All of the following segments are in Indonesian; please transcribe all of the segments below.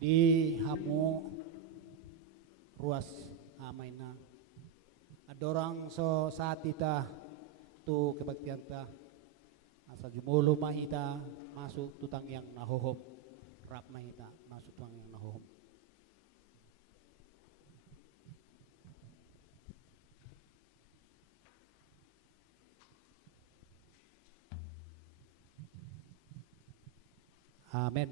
di hamu ruas amaina ada orang so saat ita tu kebaktian ta asa jumulu mahita masuk tutang yang nahohom rap mahita masuk tutang yang nahohom. Amin.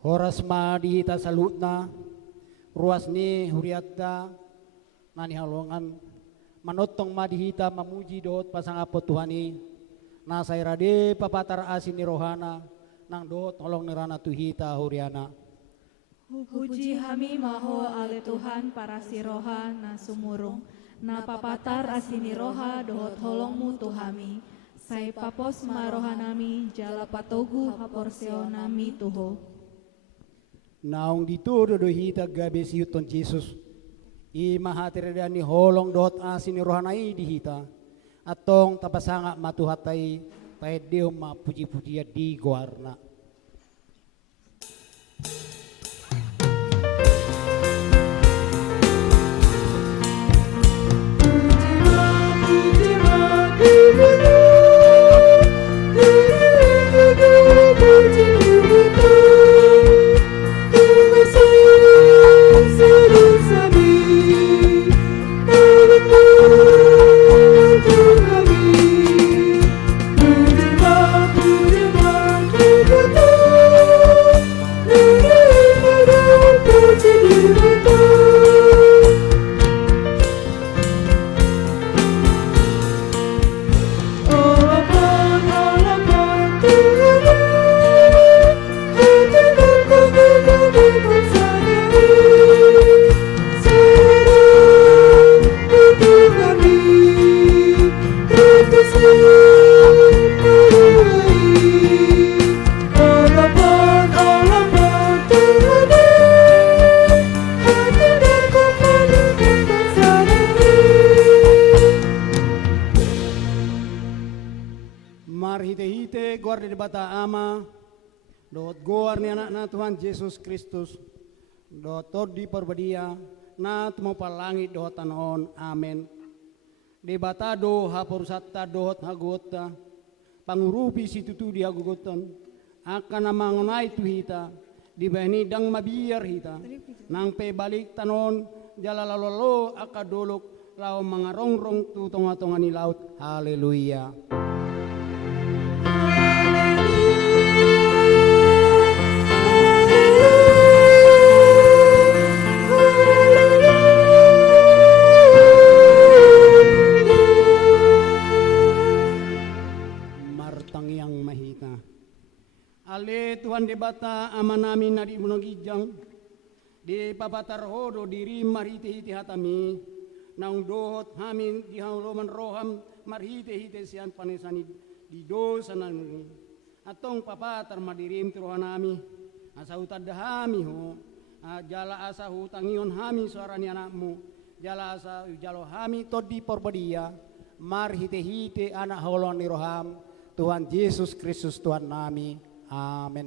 Horas ma dihita salutna ruas ni huriatta nani halongan manotong ma dihita mamuji dohot pasangapo Tuhani nasay rade papatar asin ni rohana nang dohot holong nirana tuhita huriana. Puji hami maho ale Tuhan para siroha na sumurung na papatar asini roha dohot holongmu Tuhami say papos marohanami jala patogu haporseo nami tuho. Naong dito dodohita gabe siyuton Jesus i mahatirani holong dohot asin ni rohanai dihita atong tapasanga matuhatay taedeo mapuji-pujiya di goarna. Marhite-hite guar di bata ama dot guar ni anak na Tuhan Yesus Kristus dot di perbadia na tumo palangit dot tanon amen. Di bata do haporusatta dot hagota pangurupi situtu di hagugotan akan namangunay tuhita di bani dang mabiyar hita nang pe balik tanon jala lalolo akadolok lao mga rongrong tutonga-tonga ni laut. Haleluya. Ale Tuhan di bata ama namin na di munagijang di papatar hodo diri marhite-hite hatami naung dohot hamin di hauloman roham marhite-hite sian panesani di dosa nanuni atong papatar madirim tirohan nami asa hutad dahami ho jala asa hutangion hami suarani anakmu jala asa jalo hami todi porbadia marhite-hite anak haulon ni roham Tuhan Yesus Kristus Tuhan nami. Amin.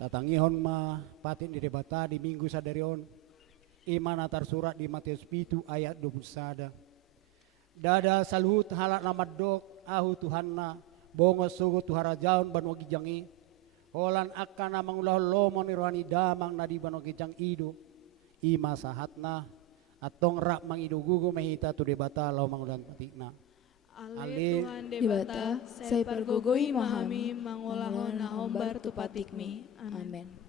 Tatangihon ma patin di debata di minggu sadarion iman atar surat di Matius 7 ayat 21. Dada salut halak namadok ahu Tuhanna bongos sugu tuhara jaun banu gijangi holan akana mangulah lomon rohani damang nadi banu gijang ido ima sahatna atong rak mangido gugu mahita tu debata lau mangulan patikna Ale Tuhan debata saya pergogoi mahami mangolahon na hombar tu patikmi. Amen.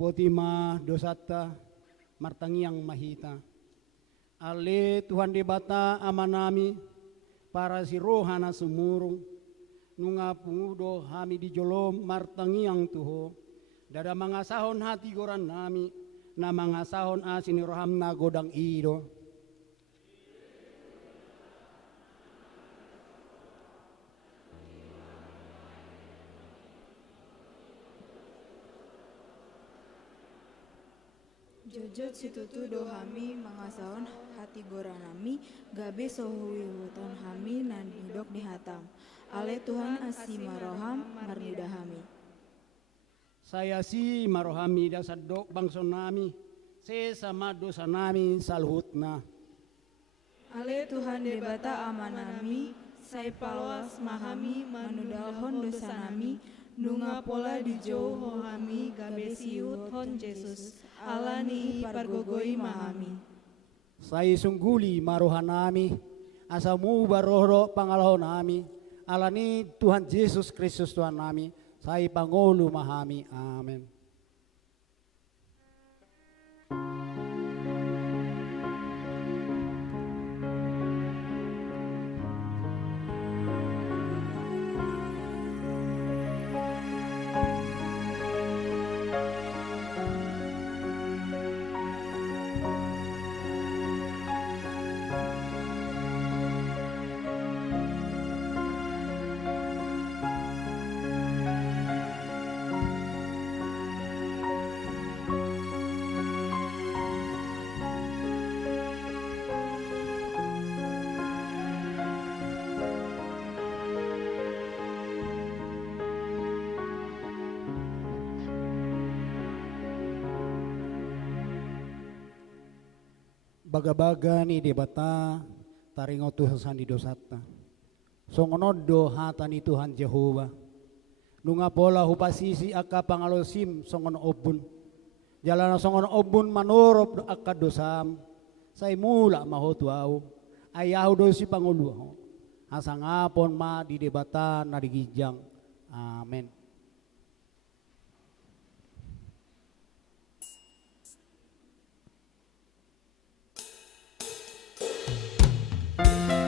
Potima dosata martangiang mahita ale Tuhan debata amanami para si rohana sumurung nunga pungudo hami di jolom martangiang tuho dada mangasahon hati goran nami na mangasahon asini rohamna godang ido Jojot situtu dohami mangasahon hati goranami gabe sohuwiwuton hami nan hidok di hatam ale Tuhan asimaroham marnidahami saya si marohami dasadok bangson nami se sama dosa nami salhutna ale Tuhan debata amanami sai palwas mahami manudalhon dosa nami nunga pola di jauh hohami gabe siut hon Yesus alani pargogoi mahami saya sungguli marohanami asamu barohro pangalahon nami alani Tuhan Yesus Kristus Tuhan nami saya pangolu mahami amin. Baga-baga ni debata taringo Tuhan di dosata. Songono doha tani Tuhan Jehova. Nunga pola hupasisi aka pangalosim songono obun. Jalana songono obun manorob aka dosam. Say mula mahotuau. Ayahu dosi panguluho. Asangapon ma di debata nadigijang. Amen. Tuhan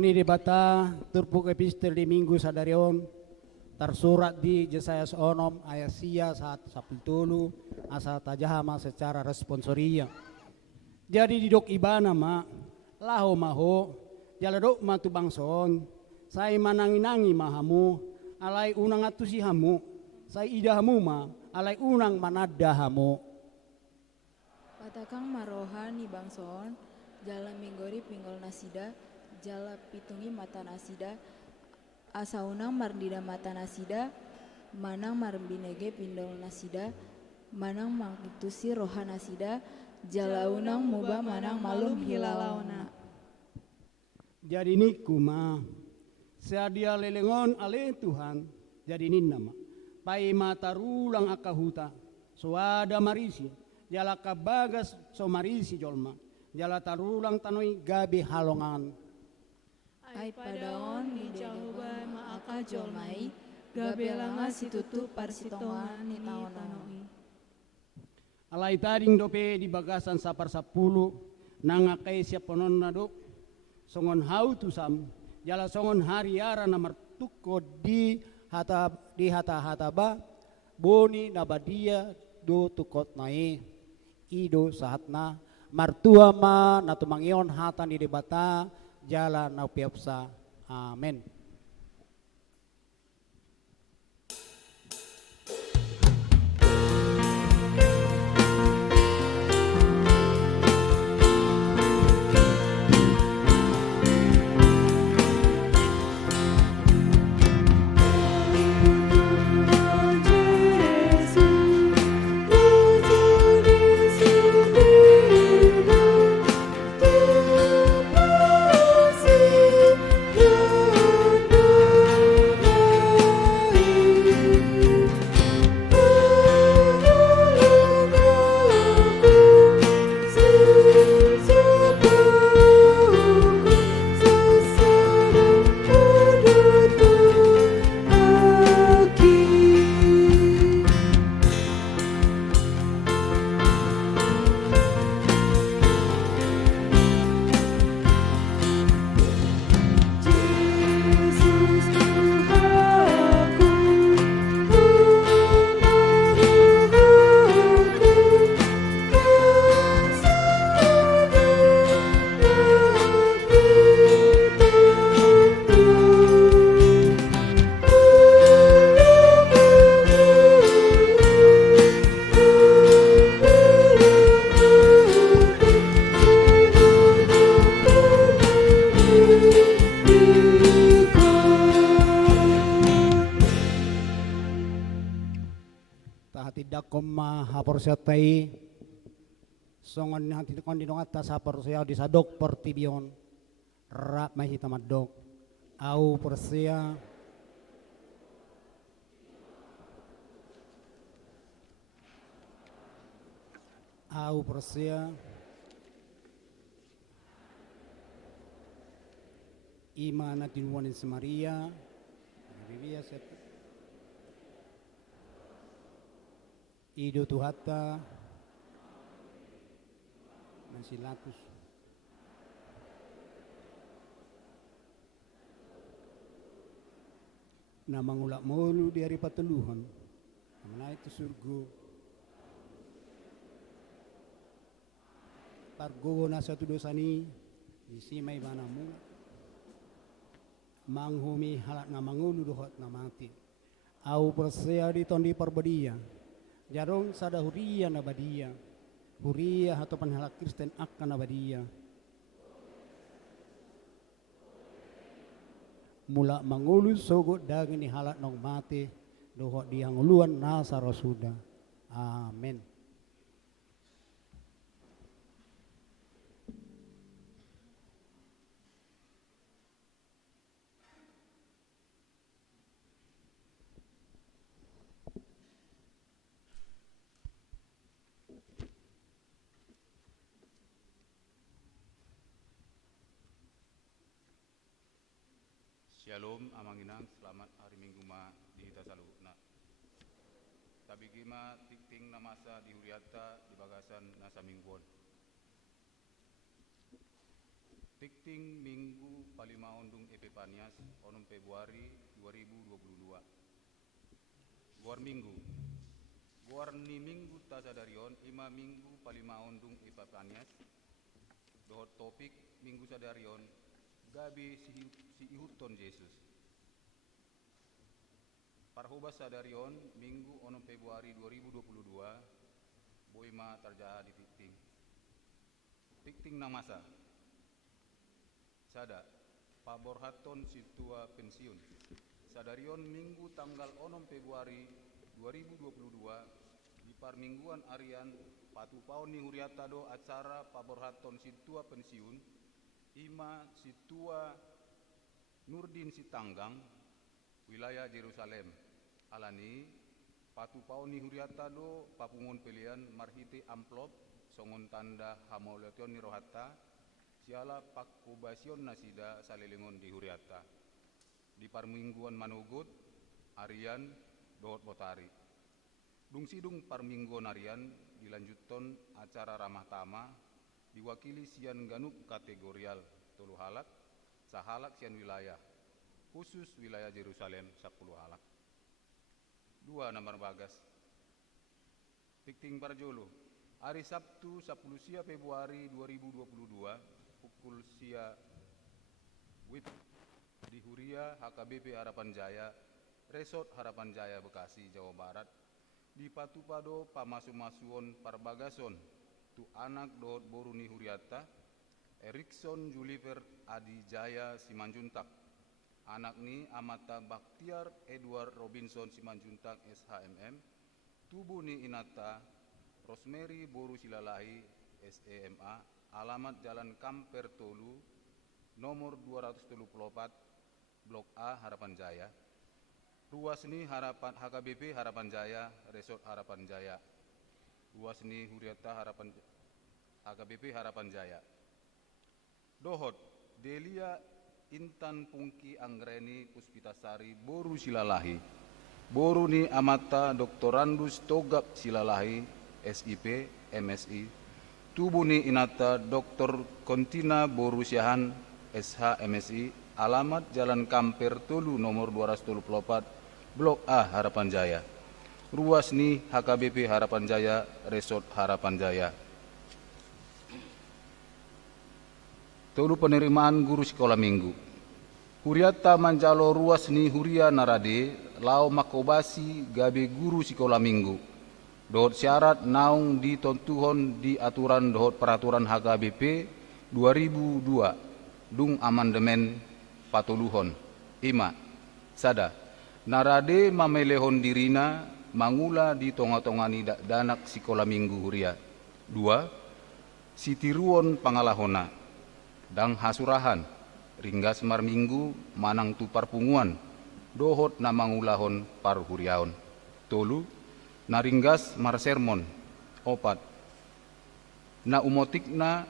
Tani di bata turpuk epistel di minggu sadarion tersurat di Yesaya onom ayat sia saat sapultulu asa tajahama secara responsoria. Jadi di dok ibana ma laho maho jaladok matu bangson sai mananginangi mahamu alai unang atusihamu sai idahamu ma alai unang manadahamu. Patakang marohan ni bangson jala minggori pinggol nasida jala pitungi mata nasida asa unang mardida mata nasida manang marbinege pindol nasida manang mangitusi roha nasida jala unang muba manang malum hilalauna. Jadi niku ma seadia lelengon ale Tuhan jadi nama pai mata rulang akahuta suada marisi jala kabagas so marisi jolma jala tarulang tanoi gabi halongan. Ai padaon ni jahuba maaka jolmai gabelanga situtu parsitongan ni taonoi. Alai taring dope di bagasan sapar sapulu nangakai siap ponon naduk songon hau tusam jala songon hariara namar tukko di hata ba boni nabadia do tukot nai ido sahatna martua ma natumangion hatan di debata jala naupiapsa. Amin. Haporsiatai songon hati kon dinong atas haporsia disadok portibion rap mahi tamadok au porsia ima natin wanin si Maria Biblia Ido Tuhata Mansilatus na mangulak mulu di hari pateluhan namanya itu surga pargowo na satu dosani isi may banamu manghumi halak na mangulu dohot na mati au persea di tondi parbadia jarong sada huria na badia huria atau panhalak Kristen akan na badia mula mangulu sogo daging ni halak nong mati dohot dihanguluan nasa rasuda. Amin. Shalom amanginang selamat hari Minggu ma di hita saluhna. Tabigi ma tikting namasa di huriata di bagasan nasa mingguon. Tikting Minggu Palimaondung Epifanias onom Februari 2022. Guar Minggu. Guar ni Minggu tasadarion ima Minggu Palimaondung Epifanias. Dohot topik Minggu sadarion gabi si ihuton Yesus. Parhubas sadarion Minggu onom Februari 2022 boima terjadi di Tikting. Tikting namasa. Sada, paborhaton situa pensiun. Sadarion Minggu tanggal 6 Februari 2022 di parmingguan arian patupaon ni huriatado acara paborhaton situa pensiun ima situa Nurdin Sitanggang wilayah Yerusalem. Alani patupaon ni huriatado papungon pilihan marhiti amplop songon tanda hamolation ni rohata siala pakubasion nasida salilingon di huriata di parmingguan manugut arian dohot botari dung sidung parmingguan arian dilanjuton acara ramah tama diwakili sian ganup kategorial tolu halak sahalak sian wilayah khusus wilayah Yerusalem 10 halak. 2 nomor bagas Tikting Parjolo hari Sabtu 10 sia Februari 2022 pukul sia WIB di Huria HKBP Harapan Jaya Resort Harapan Jaya Bekasi Jawa Barat di Patupado pamasu-masuon parbagason tu anak dohot boruni huriata Erikson Juliver Adi Jaya Simanjuntak anak ni amata Baktiar Edward Robinson Simanjuntak SHMM tubuh ni inata Rosemary Boru Silalahi SEMA alamat Jalan Kamper Tolu nomor 234 Blok A Harapan Jaya. Ruas ni Harapan HKBP Harapan Jaya Resort Harapan Jaya. Ruas ni Huriata Harapan HKBP Harapan Jaya. Dohot Delia Intan Pungki Anggreni Puspitasari Boru Silalahi. Boru ni amata Doktorandus Togap Silalahi SIP MSI. Tubuh ni inata Dr. Kontina Boru Siahan SH MSI alamat Jalan Kamper Tolu nomor 234 Blok A Harapan Jaya. Ruas ni HKBP Harapan Jaya Resort Harapan Jaya. Tolu penerimaan guru sekolah minggu. Huriata manjalo ruas ni Huria Narade lau makobasi gabe guru sekolah minggu. Dohot syarat naung ditontuhon di aturan dohot peraturan HKBP 2002 dung amandemen patuluhon. Ima, sada, narade mamelehon dirina mangula di tonga-tongani danak sekolah minggu Huria. 2. Sitiruon pangalahona dang hasurahan ringgas mar minggu manang tu parpunguan dohot na mangulahon par huriaon. Tolu naringgas mar sermon. 4. Na umotikna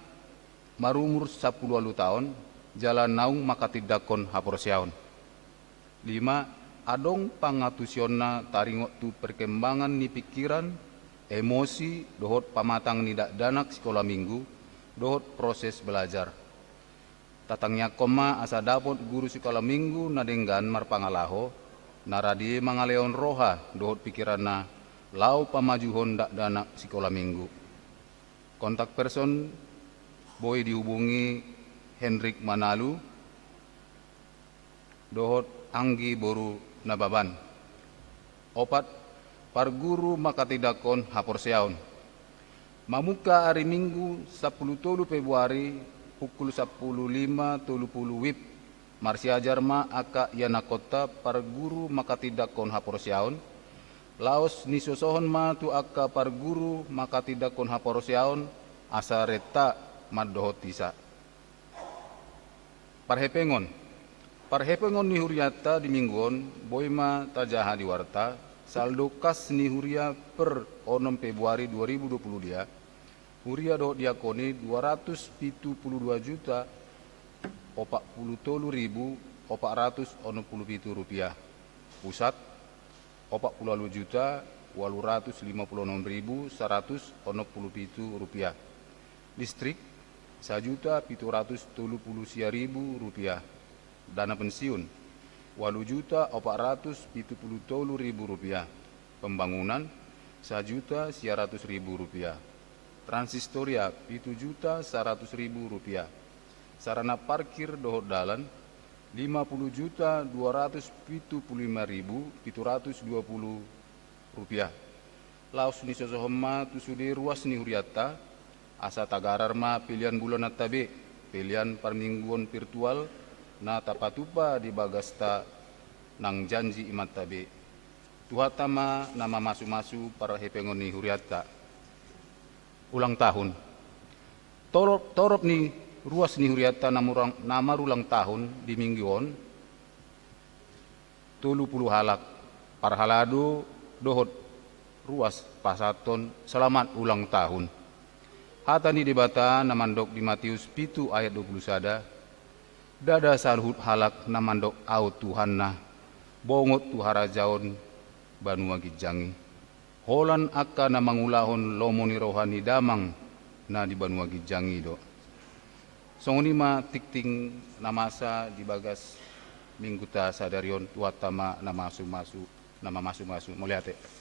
marumur 10 tahun jalan naung makatidakon haporsiaon. 5. Adong pangatusionna taringot tu perkembangan ni pikiran, emosi, dohot pamatang ni danak sekolah minggu, dohot proses belajar. Tatangnya koma asa dapot guru sekolah minggu nadenggan marpangalaho, naradi mangaleon roha dohot pikiranna lau pamajuhon danak sekolah minggu. Kontak person boy dihubungi Hendrik Manalu, dohot Anggi Boru Nababan. 4. Parguru makatidakon haporseaon. Mamuka hari Minggu 10 Februari pukul 10.5 WIB Marsiajar ma aka yanakota parguru makatidakon haporseaon. Laos ni sosohon ma tu aka parguru makatidakon haporseaon asa reta maddohot tisa. Parhepengon ni huriata di mingguon boima tajaha di warta saldo kas ni huria per 6 Februari 2020 dia huria dohot diakoni 272 juta 43.467 rupiah. Pusat 40 juta 856.167 rupiah. Distrik Rp1.730.000 dana pensiun, Rp8.473.000 pembangunan, Rp1.100.000 transistoria, Rp7.100.000 sarana parkir dohot dalan, Rp50.275.720 laos ni sosohoma tusudi ruas ni huriata asa tagarar ma pilihan bulan atabe pilihan permingguan virtual na tapatupa di bagasta nang janji imat tabe tuhatama nama masu-masu para hepengon ni huriata ulang tahun torop ni ruas ni huriata nama ulang tahun di mingguon 30 halak parhalado dohot ruas pasaton selamat ulang tahun. Hata ni dibata namandok di Matius 7 ayat 21. Dada saluhut halak namandok au Tuhanna bongot tuhara jaon banua gijangi. Holan akka namangulahon lomoni rohani damang na di banua gijangi do. Songoni ma tikting namasa di bagas mingguta sadarion tuatama nama masu-masu moliate.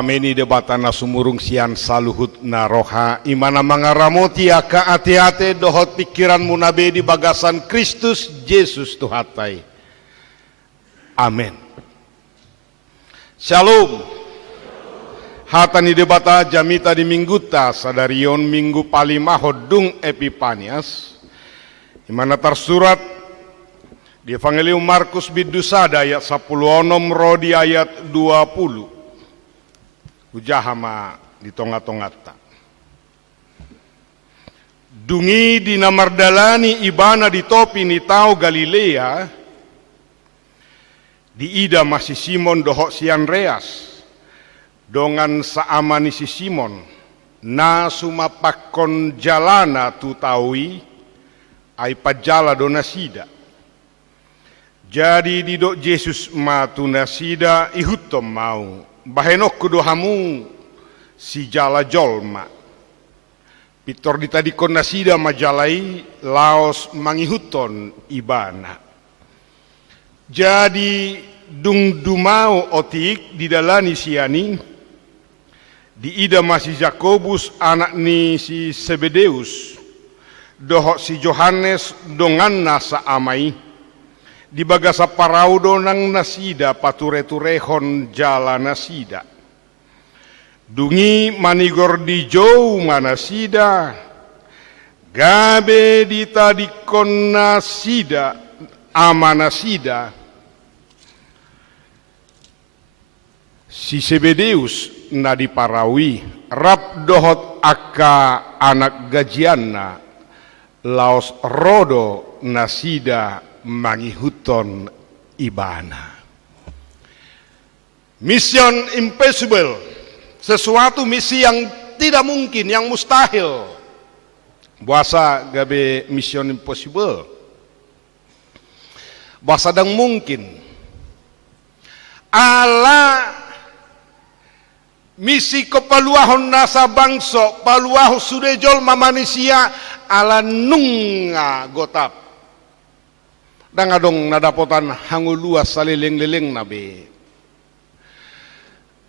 bameni debatana sumurung sian saluhut naroha imana mangaramoti aka ate-ate dohot pikiranmu nabe di bagasan Kristus Yesus Tuhatai. Amin. Shalom. Hatani debata jamita di mingguta sadarion minggu palimahod dung Epipanias imana tersurat di Evangelium Markus bidusada ayat 10 rodi ayat 20. Ujahama di tonga-tongata. Dungi di namardalani ibana di topi ni tau Galilea, di ida masih Simon dohok si Andreas, dongan saamani si Simon, na sumapakon jalana tu taui, ai pajala donasida. Jadi didok Yesus matu nasida ihutom mau. Bahenok kudohamu si jala jolma. Pitor ditadikon nasida majalai laos mangihuton ibana. Jadi dung dumau otik didalani siani di ida masih Yakobus anak ni si Sebedeus dohok si Yohanes dongan nasa amai. Di bagasa paraudo nang nasida pature-turehon jala nasida. Dungi manigor di jauh manasida. Gabe ditadikon nasida amanasida. Si Sebedeus na diparawi. Rap dohot aka anak gajianna. Laos rodo nasida mangihuton ibana. Mission impossible, sesuatu misi yang tidak mungkin, yang mustahil. Bahasa gabe mission impossible. Bahasa dang mungkin. Ala misi kepaluahon nasa bangso, paluaho sudejol manusia ala nunga gotap. Dan adong nadapotan hanguluas salileng-leleng nabe.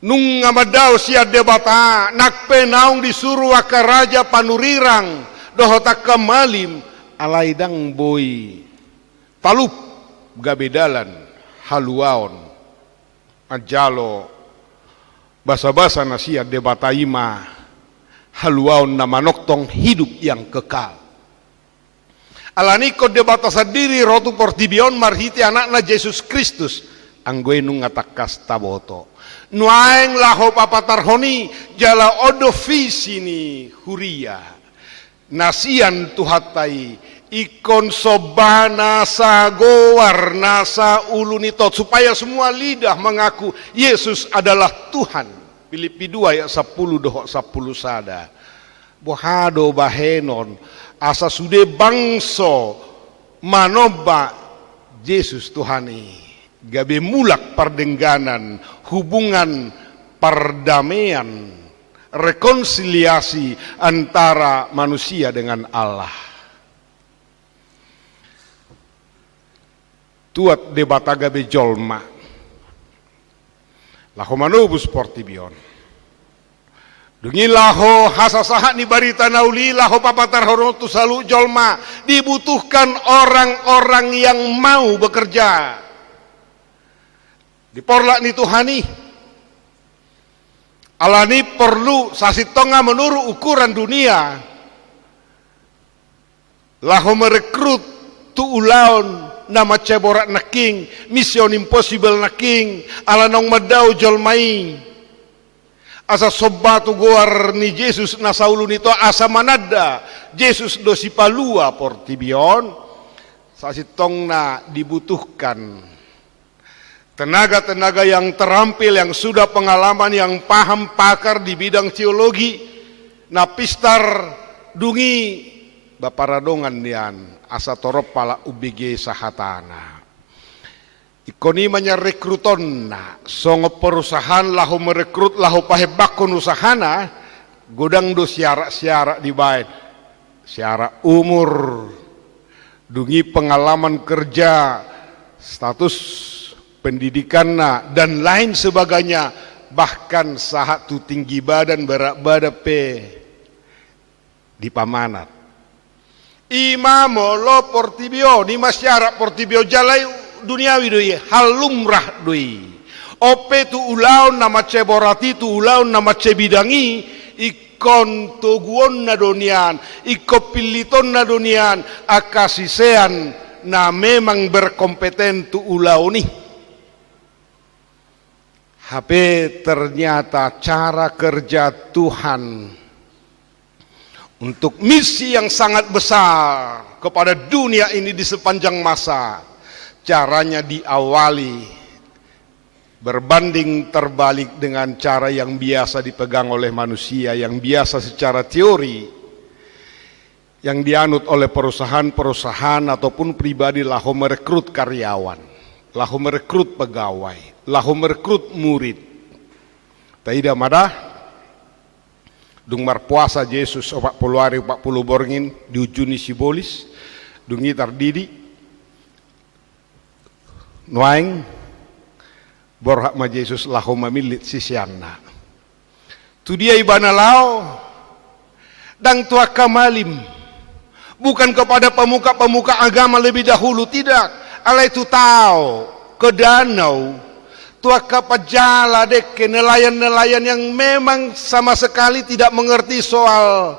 Nung ngamadaw siya debata, nakpenaong disuruh aka raja panurirang, dohotak kamalim, alaidang boy. Talup, gabedalan, haluaon, ajalo, basa-basa na siya debata ima, haluaon na manoktong hidup yang kekal. Alani ko debata sadiri rotu portibion marhiti anakna Yesus Kristus anggoy nung ngatakas taboto. Nuaeng laho papatarhoni jala odo visini huria. Nasian tuhatai ikon sobana sa goar nasa ulunitot supaya semua lidah mengaku Yesus adalah Tuhan. Filipi 2 ayat 10 dohok 10 sada. Bohado bahenon asa sude bangso manoba Yesus Tuhani gabe mulak perdengganan hubungan perdamaian rekonsiliasi antara manusia dengan Allah. Tuat debata gabe jolma laho manubus portibion. Dungi laho hasasaha ni barita nauli laho papatar horotu salu jolma. Dibutuhkan orang-orang yang mau bekerja. Diporlak ni Tuhani. Alani perlu sasitonga menurut ukuran dunia. Laho merekrut tu ulaon nama ceborak naking. Mission impossible naking. Alanong madau jolmai. Asa sobatu goar ni Yesus nasaulu nito asa manada Yesus dosi palua portibion sasitong na dibutuhkan tenaga-tenaga yang terampil yang sudah pengalaman yang paham pakar di bidang teologi na pistar dungi baparadongan nian asa torop pala UBG sahatana. Ikoni manya rekruton na songo perusahaan lahu merekrut lahu pahebakon usahana godang do siara-siara dibaid siara umur dungi pengalaman kerja status pendidikan na dan lain sebagainya bahkan saat tu tinggi badan berat badan pe di pamanat. Imamo lo portibio ni masyarakat portibio jalai duniawi doi hal lumrah doi. Ope tu ulaun nama ceborati tu ulaun nama cebidangi ikon tuguon na donian iko piliton na donian akasisean na memang berkompeten tu ulau ni. HP ternyata cara kerja Tuhan untuk misi yang sangat besar kepada dunia ini di sepanjang masa, caranya diawali berbanding terbalik dengan cara yang biasa dipegang oleh manusia, yang biasa secara teori, yang dianut oleh perusahaan-perusahaan ataupun pribadi lahu merekrut karyawan, lahu merekrut pegawai, lahu merekrut murid. Taida madah dung mar puasa Yesus 40 hari 40 borngin diujuni sibolis dungi tardidi nuaing borhak ma Yesus lahu mamilit sisianna tu dia ibana lao dang tua kamalim bukan kepada pemuka-pemuka agama lebih dahulu, tidak. Alai tu tahu ke danau tua kapajala dek ke nelayan-nelayan yang memang sama sekali tidak mengerti soal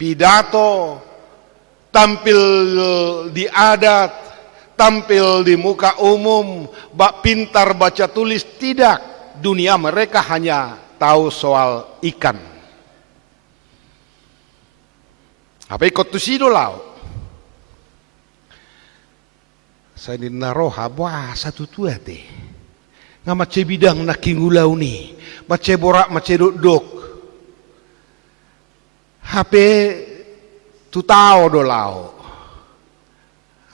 pidato, tampil di adat, tampil di muka umum, bak pintar baca tulis, tidak. Dunia mereka hanya tahu soal ikan. Apa ikut tu sido lau? Saya di naroha wah satu tua teh. Nga mace bidang nak kingulau ni, mace borak mace dok. HP tu tahu do lau.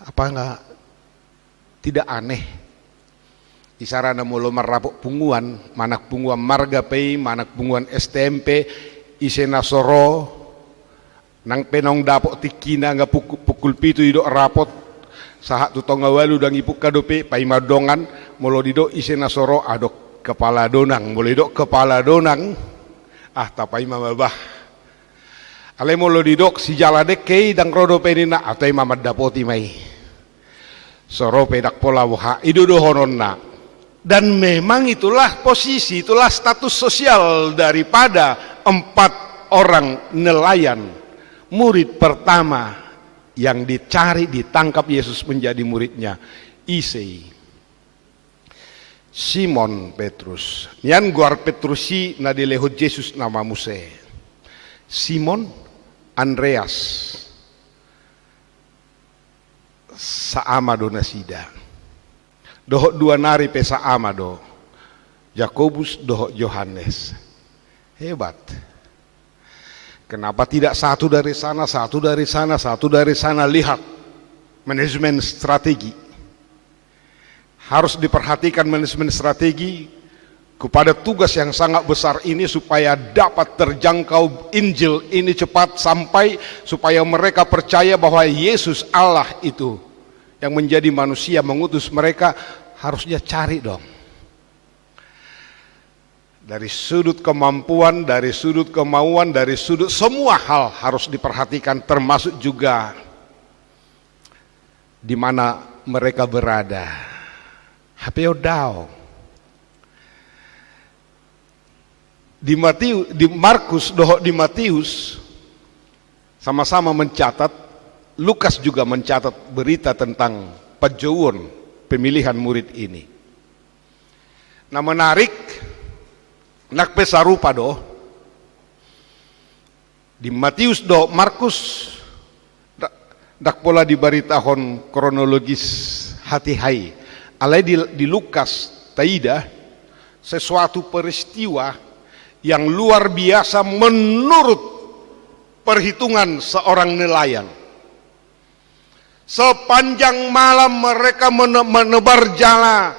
Apa enggak tidak aneh? Isarana mulu marapok punguan, manak punguan marga pei, manak punguan STMP, isena soro, nang penong dapok tikina nga pukul pitu idok rapot, sahat tu tonga walu dang ipuk kadope, pai madongan, mulu didok isena soro adok kepala donang, mulu didok kepala donang, tapai mamabah. Ale mulu didok si jaladek kei dang rodo penina, atai mamad dapoti mai. Soro pedak pola waha, idu dohonon na. Dan memang itulah posisi, itulah status sosial daripada 4 orang nelayan, murid pertama yang dicari, ditangkap Yesus menjadi muridnya, Isei, Simon Petrus. Nian guar Petrusi na dilehut Yesus nama muse. Simon, Andreas, saamado nasida. Dohok 2 nari pesa amado, Yakobus dohok Yohanes. Hebat. Kenapa tidak satu dari sana, satu dari sana, satu dari sana? Lihat manajemen strategi. Harus diperhatikan manajemen strategi kepada tugas yang sangat besar ini supaya dapat terjangkau Injil ini cepat sampai, supaya mereka percaya bahwa Yesus Allah itu yang menjadi manusia mengutus mereka. Harusnya cari dong. Dari sudut kemampuan, dari sudut kemauan, dari sudut semua hal harus diperhatikan, termasuk juga di mana mereka berada. Hapeo dao. Di Markus dohok di Matius sama-sama mencatat, Lukas juga mencatat berita tentang pejauhan pemilihan murid ini. Nah menarik, nak pesarupa do di Matius do Markus dak pola dibaritahon kronologis hati hai. Alai di Lukas taida sesuatu peristiwa yang luar biasa menurut perhitungan seorang nelayan. Sepanjang malam mereka menebar jala,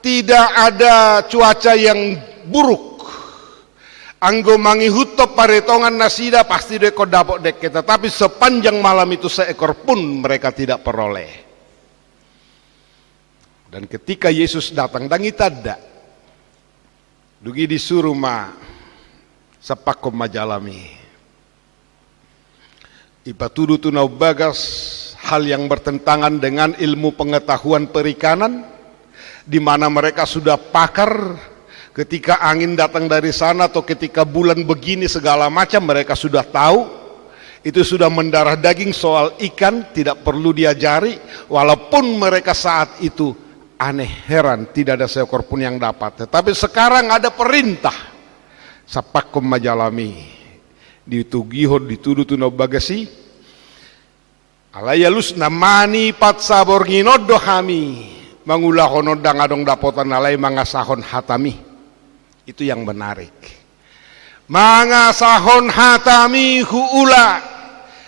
tidak ada cuaca yang buruk. Anggo mangi hutop paretongan nasida pasti deko dapok dek, tetapi sepanjang malam itu seekor pun mereka tidak peroleh. Dan ketika Yesus datang, dangi tada Dugi disuruh sapako majalami. Ipatudu tunau bagas hal yang bertentangan dengan ilmu pengetahuan perikanan, di mana mereka sudah pakar. Ketika angin datang dari sana atau ketika bulan begini segala macam mereka sudah tahu. Itu sudah mendarah daging soal ikan, tidak perlu diajari. Walaupun mereka saat itu aneh, heran, tidak ada seekor pun yang dapat. Tetapi sekarang ada perintah. Sapakom majalami. Ditugihon dituduh tunau bagasi. Alayalus namani pat sabor nginodo hami. Mangulahon odang adong dapotan alay mangasahon hatami. Itu yang menarik. Mangasahon hatami huula.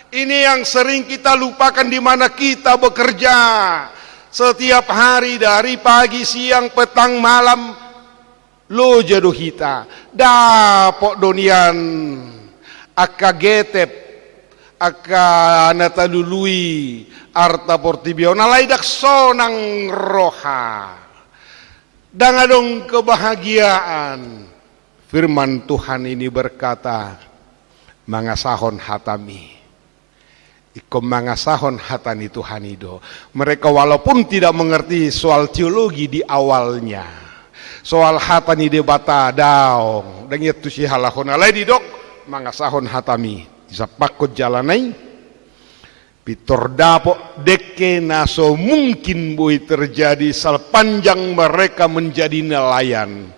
Ini yang sering kita lupakan di mana kita bekerja. Setiap hari dari pagi, siang, petang, malam. Lo jadu hita. Dapok donian. Akka getep. Akka natalului. Arta portibio. Nalaidak sonang roha. Dangadong kebahagiaan. Firman Tuhan ini berkata, mangasahon hatami. Ikom mangasahon hatani Tuhan itu. Mereka walaupun tidak mengerti soal teologi di awalnya. Soal hatani debata daong. Dan itu si halahon alai didok. Mangasahon hatami. Isa pakot jalanai. Pitor dapok deke naso mungkin boleh terjadi sepanjang mereka menjadi nelayan.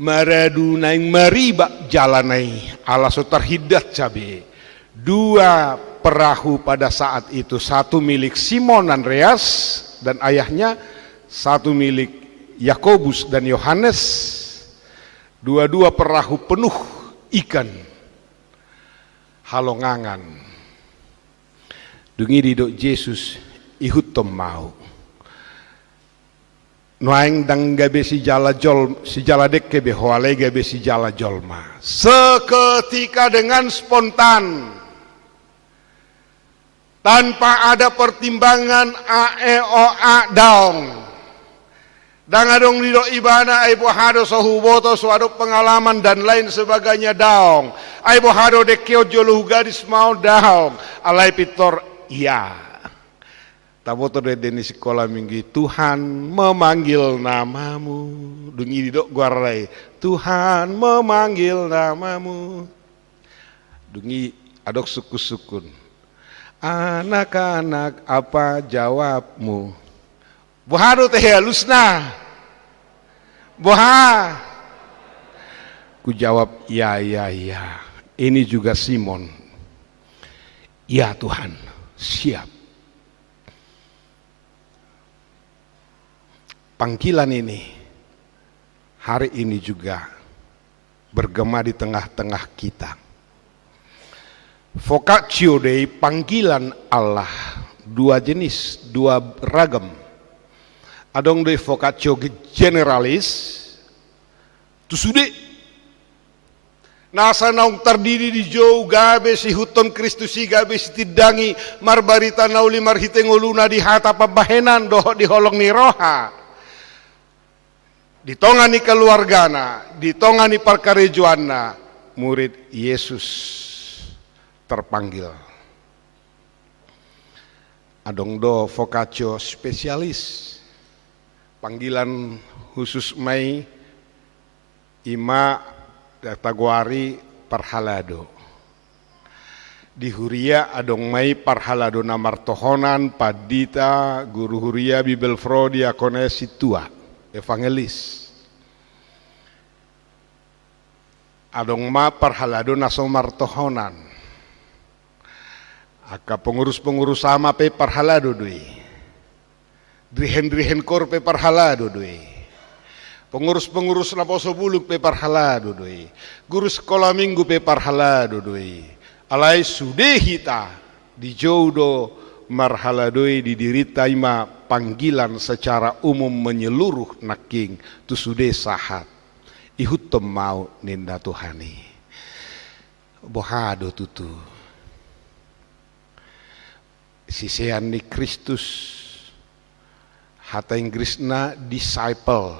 Maradu naing mariba jalanai ala so terhidat cabe. 2 perahu pada saat itu, 1 milik Simon Andreas dan ayahnya, 1 milik Yakobus dan Yohanes. 2 perahu penuh ikan halongangan. Dungi didok Yesus ihut mau. Noaing dang gabe si jala dek kebe hoale gabe si jala jolma. Seketika dengan spontan, tanpa ada pertimbangan aeoa daong. Dangadong didok ibana ai bohado sohuboto suado pengalaman dan lain sebagainya daong. Ai bohado dekeo joluh gadis mau daong. Alai pitor iya. Taboto di sekolah minggu, Tuhan memanggil namamu. Dungi didok guarai, Tuhan memanggil namamu. Dungi adok suku-sukun. Anak-anak apa jawabmu? Bohado teh halusna. Boha. Ku jawab, ya. Ini juga Simon. Ya Tuhan, siap. Panggilan ini hari ini juga bergema di tengah-tengah kita. Vocatio Dei, panggilan Allah, 2 jenis, 2 ragam. Adong Dei vocatio generalis, tu sude. Nasa naung terdiri di jauh gabe si huton Kristusi gabe si tidangi marbarita nauli marhitengoluna di hata pabahenan doh di holong ni roha. Ditongani keluargana, ditongani parkarejuanna, murid Yesus terpanggil. Adong do vocatio spesialis, panggilan khusus mai ima dataguari parhalado. Di Huria adong mai parhalado namartohonan padita guru Huria Bibel Fro diakones situa evangelis. Adong ma parhalado naso martohonan. Aka pengurus-pengurus sama pe parhalado doi. Drihen kor pe parhalado doi. Pengurus-pengurus Laposo Buluk pe parhalado doi. Guru sekolah minggu pe parhalado doi. Alai sudehita di jodo marhaladoi didirita ima panggilan secara umum menyeluruh naking tu sude sahat. Ihutom mau ninda Tuhani. Bohado tutu. Sisean ni Kristus. Hata Inggrisna disciple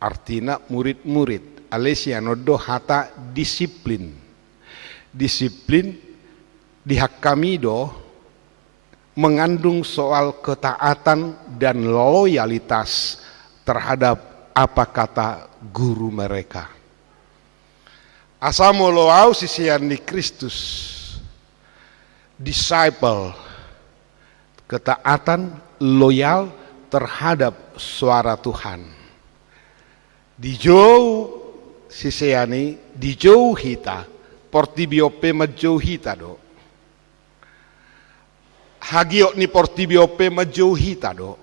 artinya murid-murid. Alesiano do hata disiplin. Disiplin dihakamido mengandung soal ketaatan dan loyalitas terhadap apa kata guru mereka. Asamoloau sisian di Kristus, disciple, ketaatan, loyal terhadap suara Tuhan. Dijauh sisiani, dijauh hita, portibiope majauh hita do. Hagiok ni portibiope majauh hita do.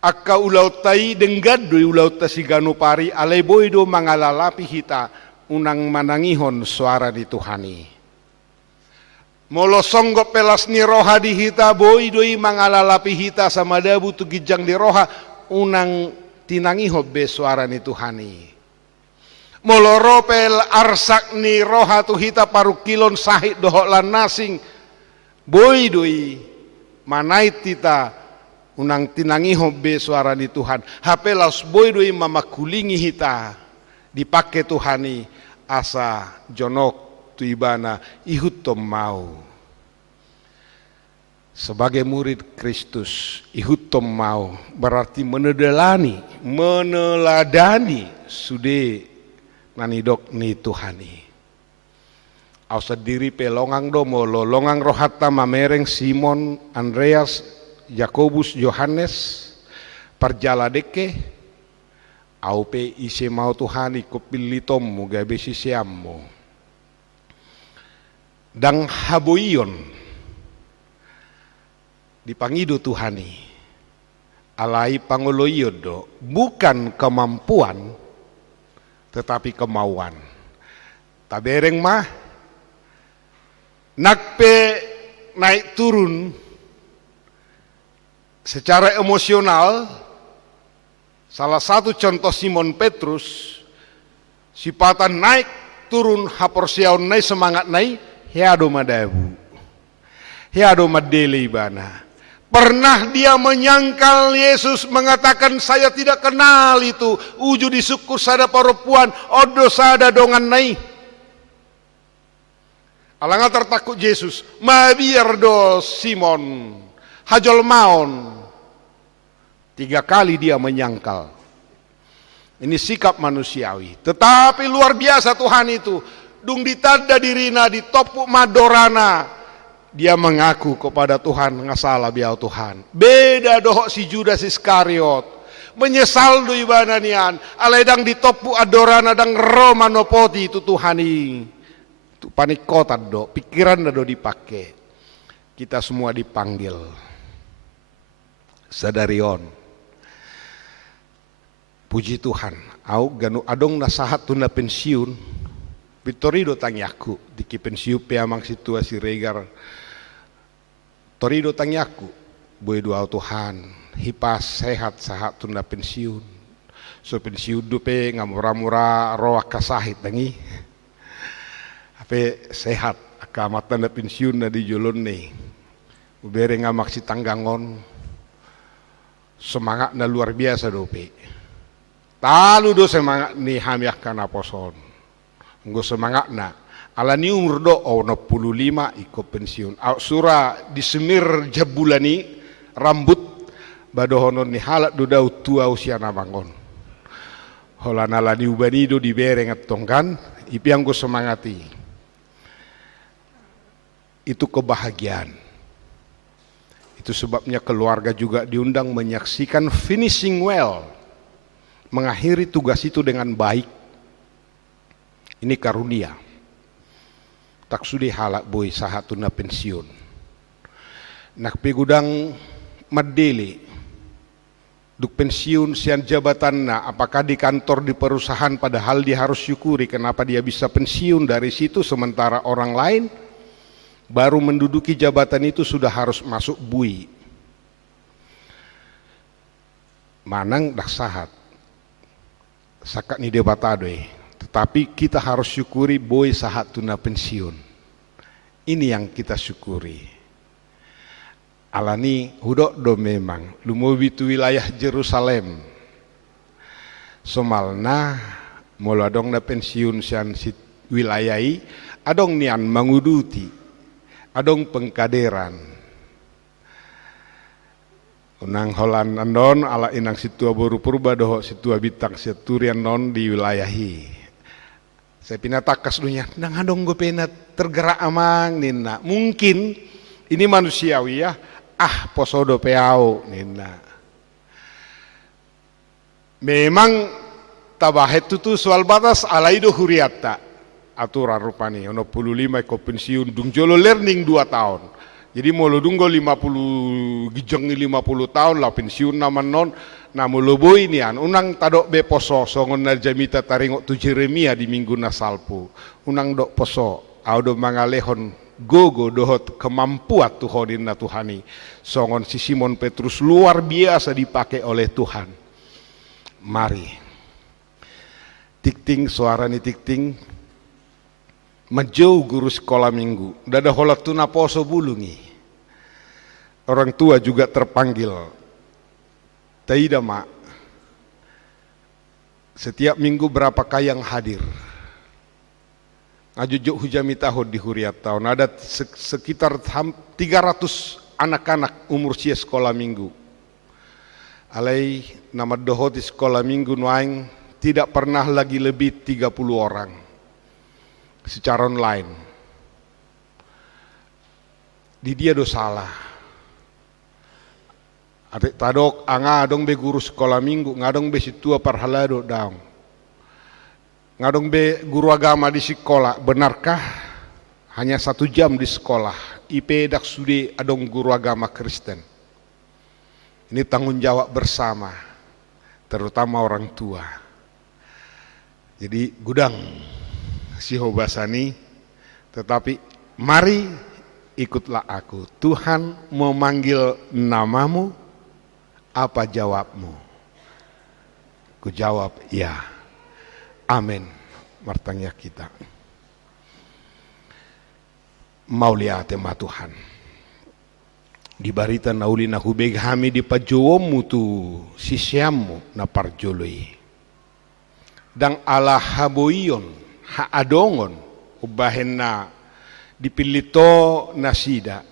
Akka ulautai denggadu ulauta sigano pari aleboy do mangalalapi hita unang manangihon suara di Tuhani. Molosonggo pelas ni roha di hita boy doi mangalalapi hita sama dabu tu gijang di roha unang tinangiho be suara ni Tuhani. Moloropel arsak ni roha tu hita paru kilon sahid dohok lan nasing boy doi manai tita unang tinangiho be suara ni Tuhan. Hapelas boy doi mamakulingi hita dipakai Tuhani asa jonok tu ibana ihutom mau. Sebagai murid Kristus ihutom mau berarti meneladani sude nanidok ni Tuhani. Ausa diri pelongang domo longang rohata mamereng Simon, Andreas, Yakobus, Yohanes, parjaladeke, aupe ise mau Tuhani kopilitom gabe sisiammo. Dang haboion dipangido Tuhani, alai pangoloyodo bukan kemampuan tetapi kemauan. Tabereng mah nakpe naik turun secara emosional. Salah satu contoh Simon Petrus sipatan naik turun haporsiaun naik semangat naik heado madabu heado madele ibana. Pernah dia menyangkal Yesus mengatakan saya tidak kenal itu uju disukur sada perempuan odo sada dongan nai. Alanga tertakut Yesus mabiar do Simon hajol maon. 3 kali dia menyangkal. Ini sikap manusiawi. Tetapi luar biasa Tuhan itu. Dung ditanda dirina ditopuk madorana. Dia mengaku kepada Tuhan ngasalah biau Tuhan. Beda dohok si Judas Iskariot. Menyesal do ibananian. Aledang ditopu adorana dang romanopoti itu Tuhani. Itu panik kota do. Pikiran do dipakai. Kita semua dipanggil. Sadarion. Puji Tuhan. Au ganu adong nasahat tuna pensiun. Vitorido tangyaku. Diki pensiun peamang situasi regar. Torido tangyaku, boy doa Tuhan, hipas sehat sahat tunda pensiun. So pensiun dupe ngamura-mura roh kasahit tangi. Ape sehat akamat tanda pensiun na di jolon nih. Ubere ngamak si tanggangon. Semangat na luar biasa dope. Talu do semangat ni hamiah kana poson. Nggo semangat na. Alani umur do ono 65 iko pensiun. Sura disemir jabulani rambut badohonon ni halat do dau tua usia namangon. Holan alani ubani do dibere ngatongkan ipiang go semangati. Itu kebahagiaan. Itu sebabnya keluarga juga diundang menyaksikan finishing well. Mengakhiri tugas itu dengan baik. Ini karunia. Tak sudi halak boy sahatuna pensiun. Nak pegudang madeli. Duk pensiun sian jabatan na apakah di kantor di perusahaan padahal dia harus syukuri kenapa dia bisa pensiun dari situ sementara orang lain baru menduduki jabatan itu sudah harus masuk bui. Manang dah sahat. Sakat ni debatadoi. Tetapi kita harus syukuri boy sahat tuna pensiun. Ini yang kita syukuri. Alani hudok do memang. Lumobi tu wilayah Jerusalem. somalna molo adong na pensiun sian sit wilayai adong nian manguduti adong pengkaderan unang holan andon ala inang situa boru purba doho situa bitang siturian non di wilayahi. Saya pinatakas dunia, nang adong gue pena tergerak amang nina. Mungkin ini manusiawi ya, posodo peau nina. Memang tabahet itu soal batas alaido huriata aturan rupani. Ono 15 ko pensiun dung jolo learning 2 tahun. Jadi mau dunggo 50 gijeng 50 tahun lah pensiun naman non. Namu lobo ini unang tadok be poso songon na jamita taringok tu Jeremia di minggu nasalpu unang dok poso audo mangalehon gogo dohot kemampuan Tuhan na Tuhani songon si Simon Petrus luar biasa dipakai oleh Tuhan. Mari tikting suara ni tikting majau guru sekolah minggu dada holat tuna poso bulungi orang tua juga terpanggil. Tidak mak, setiap minggu berapa yang hadir? Ngajujuk hujami tahun di huriat tahun ada sekitar 300 anak-anak umur sia sekolah minggu. Alai nama dohot di sekolah minggu nuaing tidak pernah lagi lebih 30 orang secara online. Di dia do salah. Adik tadok angadong be guru sekolah minggu ngadong be situa parhalado daung ngadong be guru agama di sekolah benarkah hanya 1 jam di sekolah IP dak sude adong guru agama Kristen ini tanggung jawab bersama terutama orang tua jadi gudang si hobasani tetapi mari ikutlah aku Tuhan memanggil namamu. Apa jawabmu? Ku jawab ya. Amin. Martanya kita. Mau lihat tema Tuhan. Di barita nauli na hubeg hami di pajowomu tu sisyamu na parjoloi. Dang ala haboion haadongon ubahen na dipilito na sida.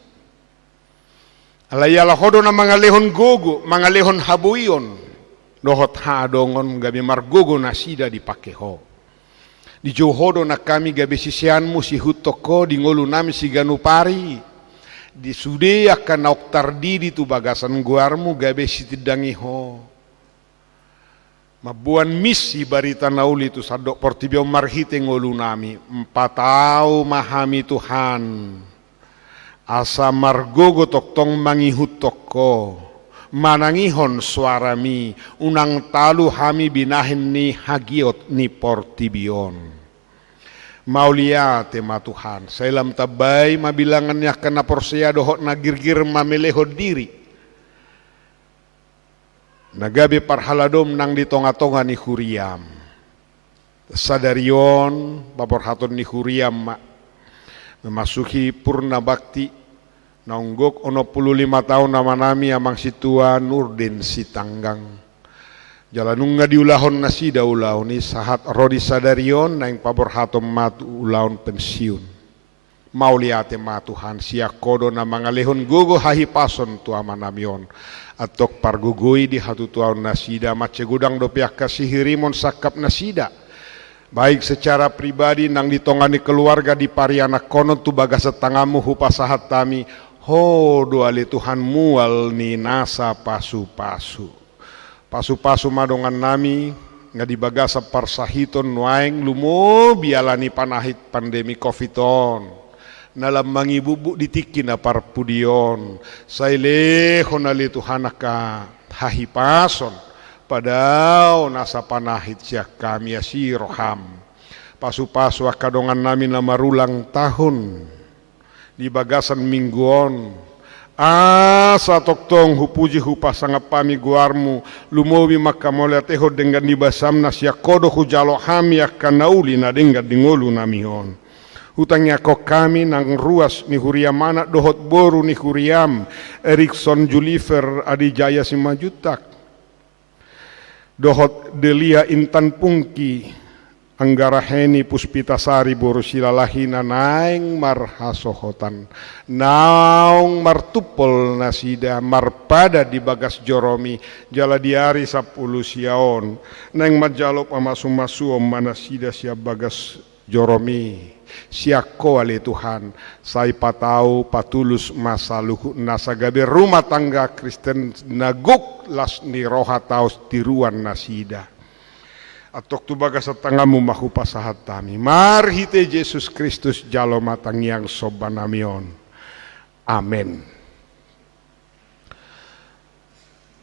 Alayala hodo na mga lehon gogo, mga lehon habuion, dohot haadongon gabi margogo na sida di pakeho. Di johodo na kami gabi sisianmu si hutoko di ngolu nami si ganupari. Di sude akan nauk tardidi tu bagasan guarmu gabi si tidangiho. Mabuan misi barita nauli tu sadok portibio marhite ngolu nami. 4 tahun mahami Tuhan. Asa margogo toktong mangihut toko manangihon suarami unang talu hami binahin ni hagiot ni portibion maulia tema Tuhan selam tabay mabilangannya kena porsia dohot nagirgir mamelehod diri nagabe parhaladom nang di tonga-tonga ni huriam sadarion baborhaton ni huriam memasuki purna bakti naunggok ono 15 tahun nama nami amang situa Nurdin Sitanggang jalanunga diulahon nasida ulahon ni sahat rodi sadarion naing paborhatom matu ulahon pensiun mau liate matuhan siak kodo na mga lehon gogo hahi pason tu amanamion atok pargugui di hatu tuaon nasida mace gudang do pihak kasihirimon sakap nasida baik secara pribadi nang ditongani keluarga di pariana konon tu bagas setangamu hupasahat tami ho doali Tuhan mual ni nasa pasu-pasu madongan nami nga di bagasa parsahiton nuaing lumo bialani panahit pandemi covidon nalam mangibubuk ditikin na parpudion sailehon ali Tuhan ka hahipason padao nasa panahit siya kami asiroham pasu-pasu akadongan namin na marulang tahun di bagasan mingguon asa toktong hupuji hupasanga pami guarmu lumobi makamole teho dengan dibasamna siya kodo hujalo hami akan nauli na dengan dingolu namihon hutangnya kok kami nang ruas ni huriam mana dohot boru ni huriam Erikson Julifer Adijaya Simajutak dohot Delia Intan Pungki, Anggara Heni Puspitasari Borusilalahina naeng marhasohotan, naung martupol nasida, marpada di bagas joromi, jala diari 10 siaon, neng majalop amasu-masu manasida siap bagas joromi. Siako ale Tuhan, saya patau patulus masa luhut nasagabe rumah tangga Kristen naguk las ni roha taus tiruan nasida. Atok tu bagas setengahmu mahu pasahat tami. Marhite Yesus Kristus jalo matang yang sobanamion. Amin.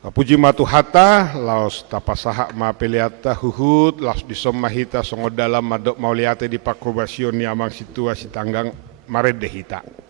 Puji matu hata, laos tapasaha mapeliata huhut, laos disomahita songo dalam madok mauliate di pakobasion ni amang situasi tanggang maredehita. Yesus,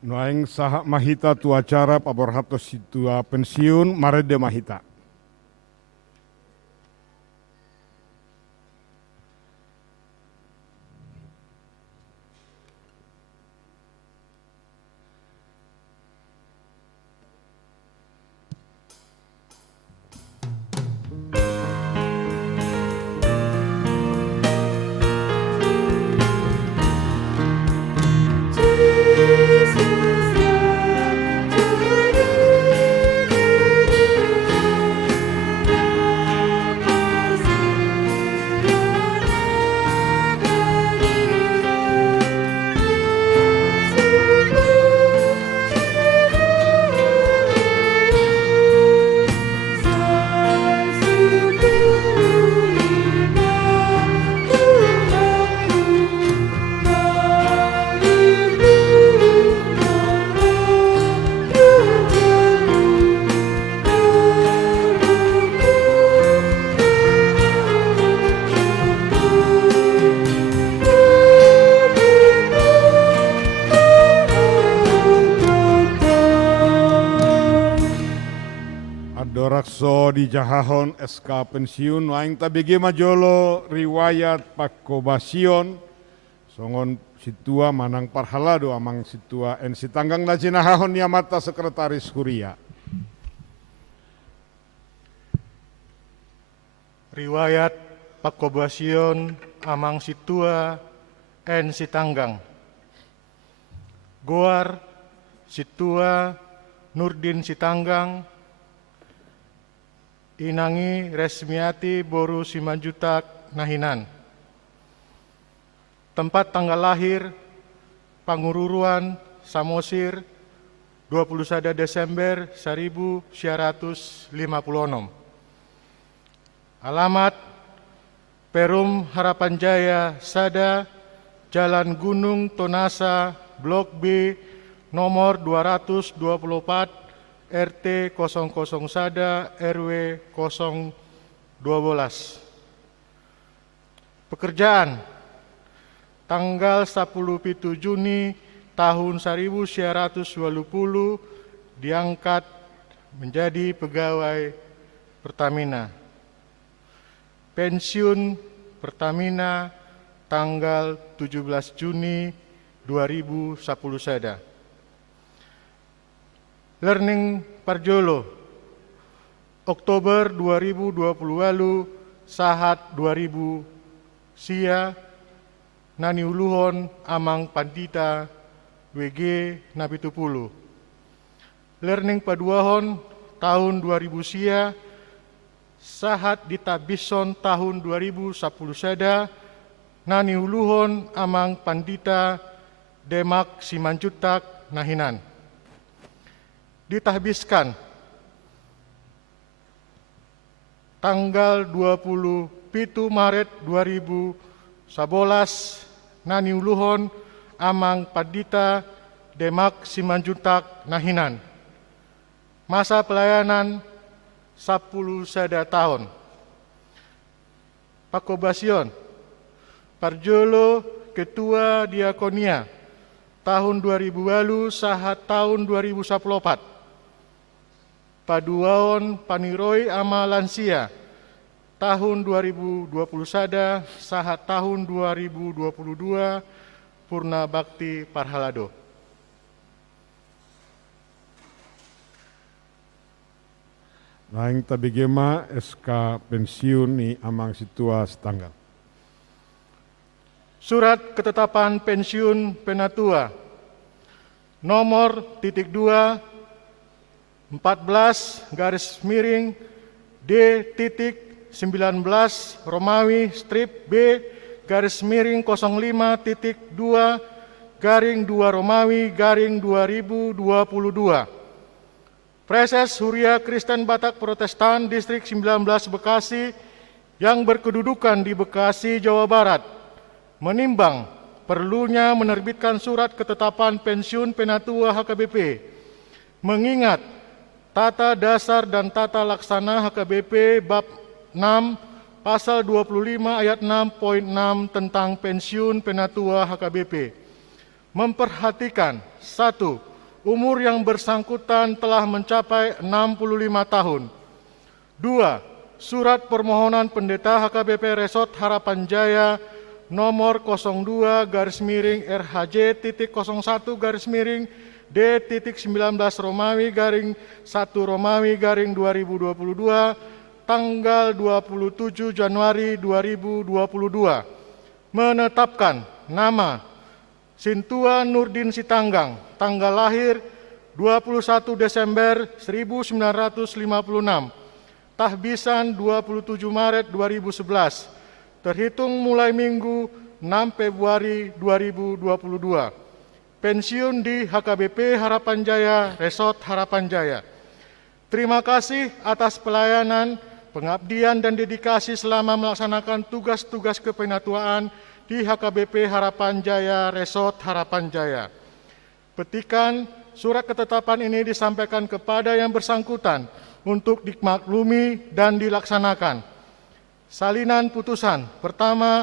Noaing saha mahita tu acara paborhato situa pensiun marede mahita. Adorakso di Jahahon SK pensiun waing tabigi majolo riwayat pakobasion songon situa manang parhalado amang situa en sitanggang na jinahahon Yamata Sekretaris Kuria. Riwayat pakobasion amang situa en sitanggang. Goar situa Nurdin Sitanggang inangi Resmiati Boru Simanjutak Nahinan. Tempat tanggal lahir Pangururuan Samosir 21 Desember 1956. Alamat Perum Harapan Jaya Sada, Jalan Gunung Tonasa, Blok B, nomor 224, RT 00 Sada, RW 012. Pekerjaan tanggal 10 Juni tahun 1920 diangkat menjadi pegawai Pertamina. Pensiun Pertamina tanggal 17 Juni 2010 sada. Learning Parjolo Oktober 2020 lalu sahat 2000 sia nani uluhon amang pandita WG Napitupulu. Learning Paduahon tahun 2000 sia sahat di Tabison tahun 2010 sada nani uluhon amang pandita Demak Simanjutak Nahinan. Ditahbiskan tanggal 27 Maret 2011 nani uluhon amang pandita Demak Simanjutak Nahinan. Masa pelayanan 10 sada tahun. Pakobasion Parjolo Ketua Diakonia tahun 2000 lalu sahat tahun 2014. Paduaon Paniroi Ama Lansia tahun 2020 sada sahat tahun 2022 Purna Bakti Parhalado. Naing tabigema SK pensiun ni amang situa setanggal. Surat ketetapan pensiun penatua nomor titik 2 14 garis miring D titik 19 Romawi strip B garis miring 05 titik 2 garing 2 Romawi garing 2022. Preses Huria Kristen Batak Protestan Distrik 19 Bekasi yang berkedudukan di Bekasi, Jawa Barat menimbang perlunya menerbitkan surat ketetapan pensiun penatua HKBP mengingat Tata Dasar dan Tata Laksana HKBP Bab 6 Pasal 25 ayat 6.6 tentang pensiun penatua HKBP memperhatikan 1. umur yang bersangkutan telah mencapai 65 tahun. 2. Surat permohonan Pendeta HKBP Resort Harapan Jaya nomor 02-01-D.19 Romawi _1 Romawi _2022 tanggal 27 Januari 2022 menetapkan nama Sintua Nurdin Sitanggang, tanggal lahir 21 Desember 1956, tahbisan 27 Maret 2011, terhitung mulai Minggu 6 Februari 2022. Pensiun di HKBP Harapan Jaya, Resort Harapan Jaya. Terima kasih atas pelayanan, pengabdian dan dedikasi selama melaksanakan tugas-tugas kepenatuaan di HKBP Harapan Jaya, Resort Harapan Jaya. Petikan surat ketetapan ini disampaikan kepada yang bersangkutan untuk dimaklumi dan dilaksanakan. Salinan putusan. Pertama,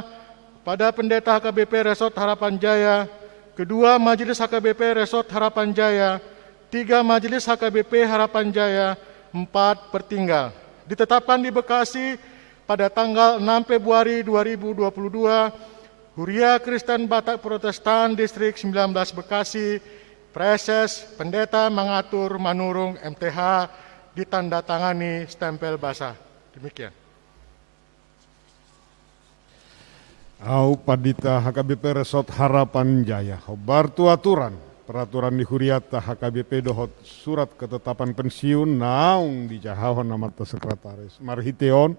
pada Pendeta HKBP Resort Harapan Jaya. Kedua, Majelis HKBP Resort Harapan Jaya. 3, Majelis HKBP Harapan Jaya. 4, pertinggal. Ditetapkan di Bekasi pada tanggal 6 Februari 2022, Huria Kristen Batak Protestan Distrik 19 Bekasi, Preses Pendeta Mangatur Manurung MTH, ditandatangani stempel basah. Demikian. Au Padita HKBP Resort Harapan Jaya, Bartu aturan peraturan di Huriata HKBP dohot surat ketetapan pensiun naung di Jahawan namata sekretaris Marhiteon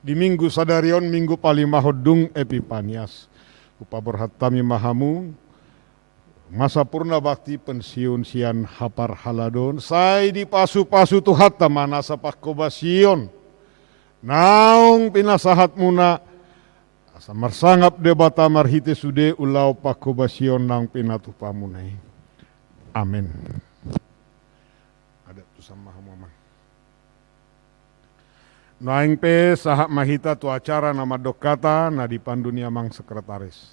di Minggu Sadarion Minggu Palimahodung Epipanias Upa berhatami mahamu masa purna bakti pensiun sian hapar haladon sai di pasu-pasu tuhata manasa pakobasion naung pinasahat muna samar sangap debata marhite sude ulau pakobasion nang pinatu pamunai. Amin. Ada tu sama mama. Naing pe sahak mahita tu acara nama dokata na dipandunia mang sekretaris.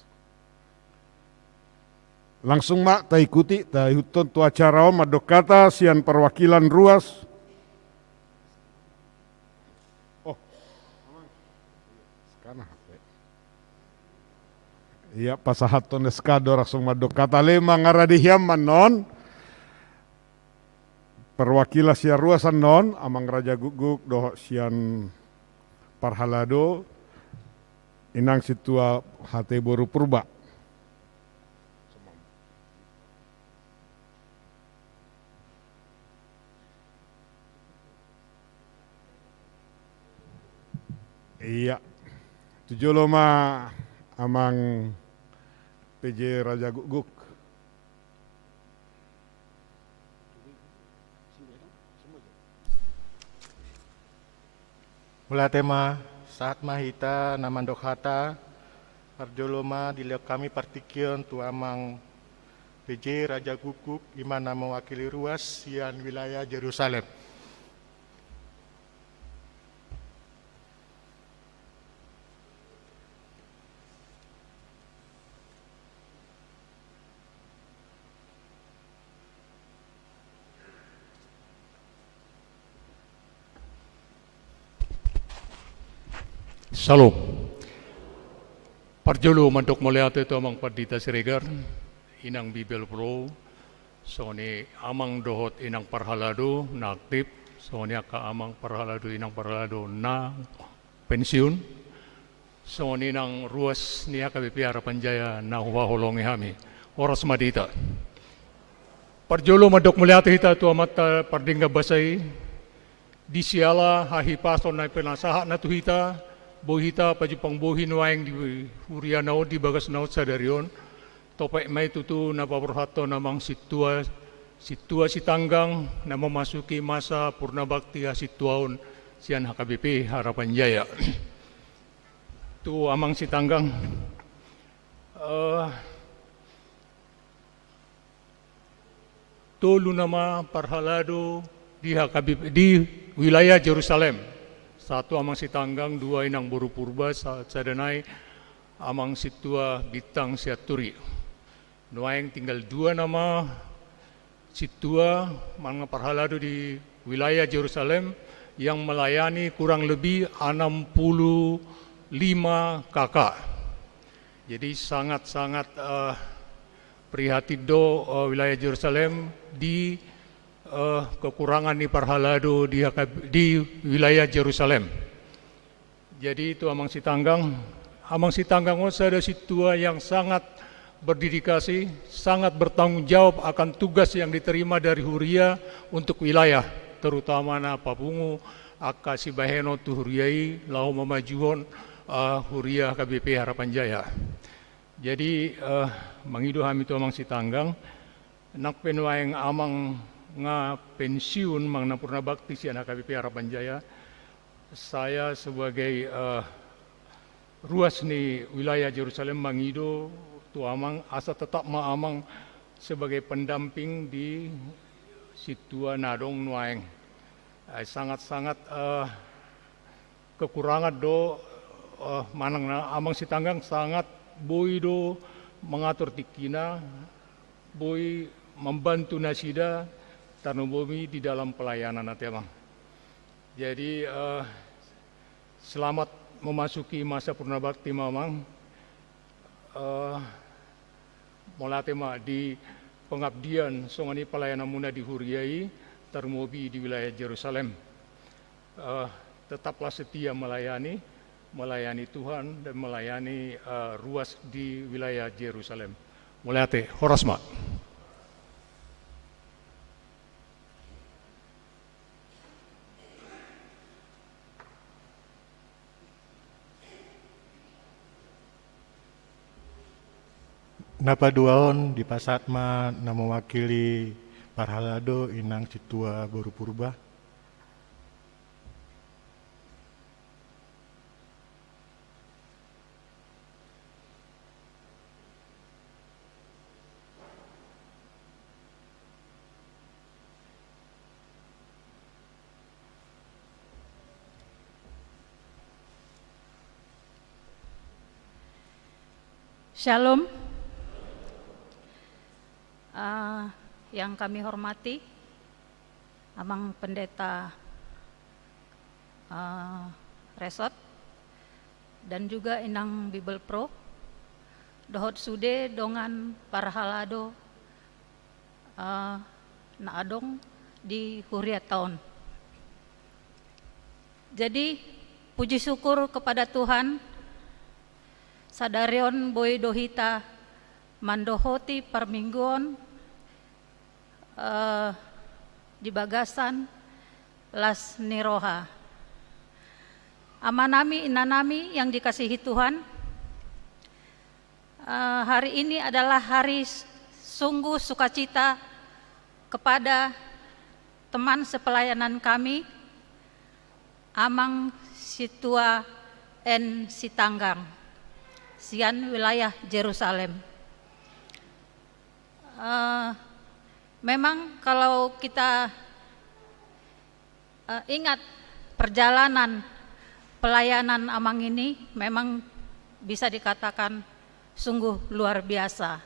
Langsung mak ta ikuti ta huton tu acara ma dokata sian perwakilan ruas. Oh. Sekarang iya pasahaton eskado raksong madok kata lema ngaradiham manon perwakilan sia ruasan non amang raja guguk doh sian parhalado inang situa hate boru purba iya tujuh loma amang PJ Raja Guguk. Mula tema saat mahita namandok hata parjoloma dilihat kami partikion tu amang PJ Raja Guguk imana mewakili ruas sian wilayah Yerusalem. Salam. Parjolo mantok moliate itu amang Pardita Siregar, inang Bibel Pro, soni amang dohot inang parhalado na aktif, soni aka amang parhalado inang parhalado na pensiun, soni inang ruas ni HKBP Harapan Jaya na huwaholongi hami, oras madita. Parjolo mantok moliate hita tu amat pardingga basay, di siala hahipason na penasaha na tuhita, bohita pajupang bohin waeng di Huria naot di bagas naot sadarion topek may tutu na paborhato namang situa Sitanggang na memasuki masa purna bakti situaon sian HKBP Harapan Jaya tu amang Sitanggang tolu nama parhalado di HKBP di wilayah Yerusalem. Satu amang Sitanggang, dua inang boru purba, sadanai amang situa bitang siaturi. Nuaeng tinggal dua nama situa mga parhalado di wilayah Jerusalem yang melayani kurang lebih 65 kakak. Jadi sangat-sangat prihatin do wilayah Jerusalem di kekurangan di parhalado di wilayah Jerusalem. Jadi itu Amang Sitanggang ada situa yang sangat berdedikasi, sangat bertanggung jawab akan tugas yang diterima dari Huria untuk wilayah, terutama na Papungu, aka Sibaheno tu Huriai, lau memajuhon Huria KBP Harapan Jaya. Jadi mangido hami tu Amang Sitanggang, nak penwaeng amang nga pensiun mang Purna Bakti si anak KBP Harapan Jaya. Saya sebagai ruas ni wilayah Jerusalem mangido tu amang asa tetap maamang sebagai pendamping di situa nadong nuaeng. Sangat-sangat kekurangan do manang na Amang Sitanggang sangat boi do mengatur tikina, boi membantu nasida Tarnobomi di dalam pelayanan nanti Amang. Jadi selamat memasuki masa Purna Bakti Mamang. Molatema di pengabdian songani pelayanan muna di Huriai, Tarmobi di wilayah Jerusalem. Tetaplah setia melayani Tuhan dan melayani ruas di wilayah Jerusalem. Mulate, horasma. Napa duaon di Pasatma na mewakili parhalado inang situa Boru Purba. Shalom. Yang kami hormati Amang Pendeta Resort dan juga Inang Bible Pro dohot sude dongan parhalado na adong di Huria Town. Jadi puji syukur kepada Tuhan sadarion boy dohita mandohoti permingguan di Bagasan Las Niroha. Amanami inanami yang dikasihi Tuhan, hari ini adalah hari sungguh sukacita kepada teman sepelayanan kami, Amang Situa N. Sitanggang, Sian wilayah Jerusalem. Memang kalau kita ingat perjalanan pelayanan Amang ini memang bisa dikatakan sungguh luar biasa.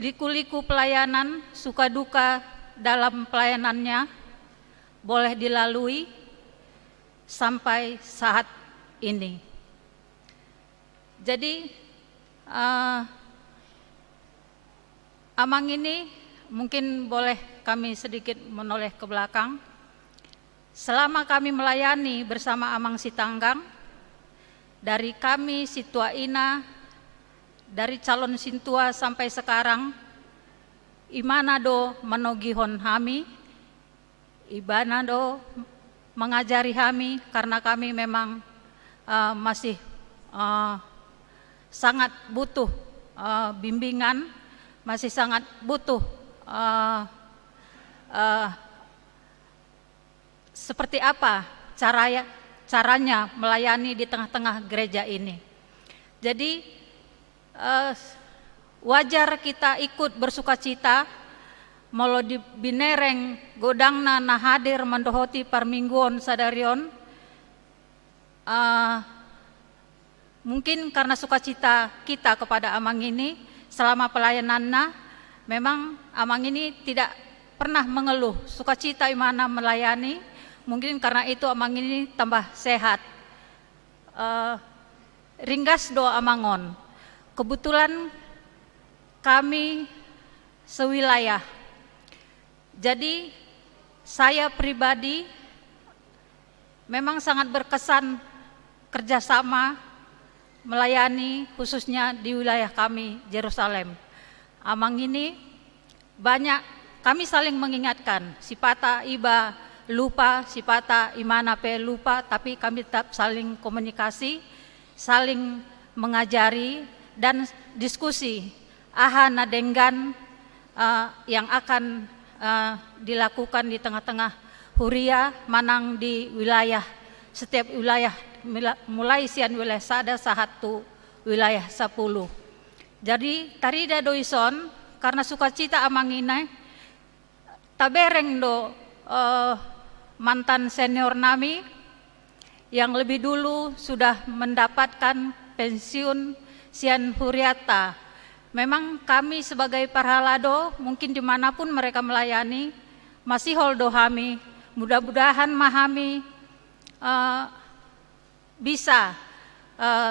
Liku-liku pelayanan, suka duka dalam pelayanannya boleh dilalui sampai saat ini. Jadi Amang ini mungkin boleh kami sedikit menoleh ke belakang. Selama kami melayani bersama Amang Sitanggang, dari kami Situa Ina, dari calon Sintua sampai sekarang, imanado menogihon kami, ibanado mengajari kami karena kami memang masih sangat butuh bimbingan, masih sangat butuh seperti apa caranya melayani di tengah-tengah gereja ini. Jadi wajar kita ikut bersukacita molo di binereng godangna na hadir mendohoti parmingguon sadarion. Mungkin karena sukacita kita kepada Amang ini selama pelayanannya, memang Amang ini tidak pernah mengeluh, sukacita imana melayani, mungkin karena itu Amang ini tambah sehat. Ringgas do Amangon, kebetulan kami sewilayah. Jadi saya pribadi memang sangat berkesan kerjasama melayani khususnya di wilayah kami, Yerusalem. Amang ini banyak kami saling mengingatkan, sipata iba lupa, sipata imana pe lupa, tapi kami tetap saling komunikasi, saling mengajari dan diskusi ahana denggan yang akan dilakukan di tengah-tengah huria manang di wilayah, setiap wilayah mulai sian wilayah sada satu wilayah 10. Jadi tarida doison karena sukacita Amang ini tabereng do mantan senior nami yang lebih dulu sudah mendapatkan pensiun sian huriata. Memang kami sebagai parhalado mungkin dimanapun mereka melayani masih holdo kami, mudah-mudahan mahami bisa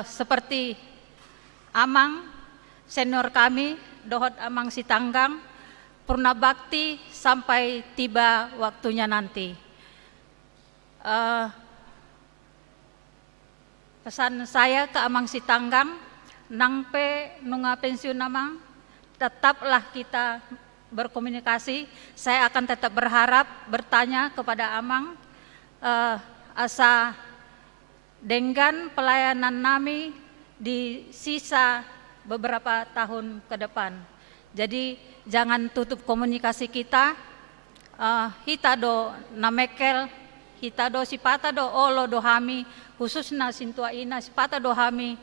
seperti Amang senior kami dohot Amang Sitanggang purna bakti sampai tiba waktunya nanti. Pesan saya ke Amang Sitanggang, nangpe nunga pensiun Amang, tetaplah kita berkomunikasi. Saya akan tetap berharap bertanya kepada Amang asa dengan pelayanan nami di sisa beberapa tahun ke depan. Jadi jangan tutup komunikasi kita. Hita do namekel, hita do sipata do olo do hami, khususnya sintua ina sipata do hami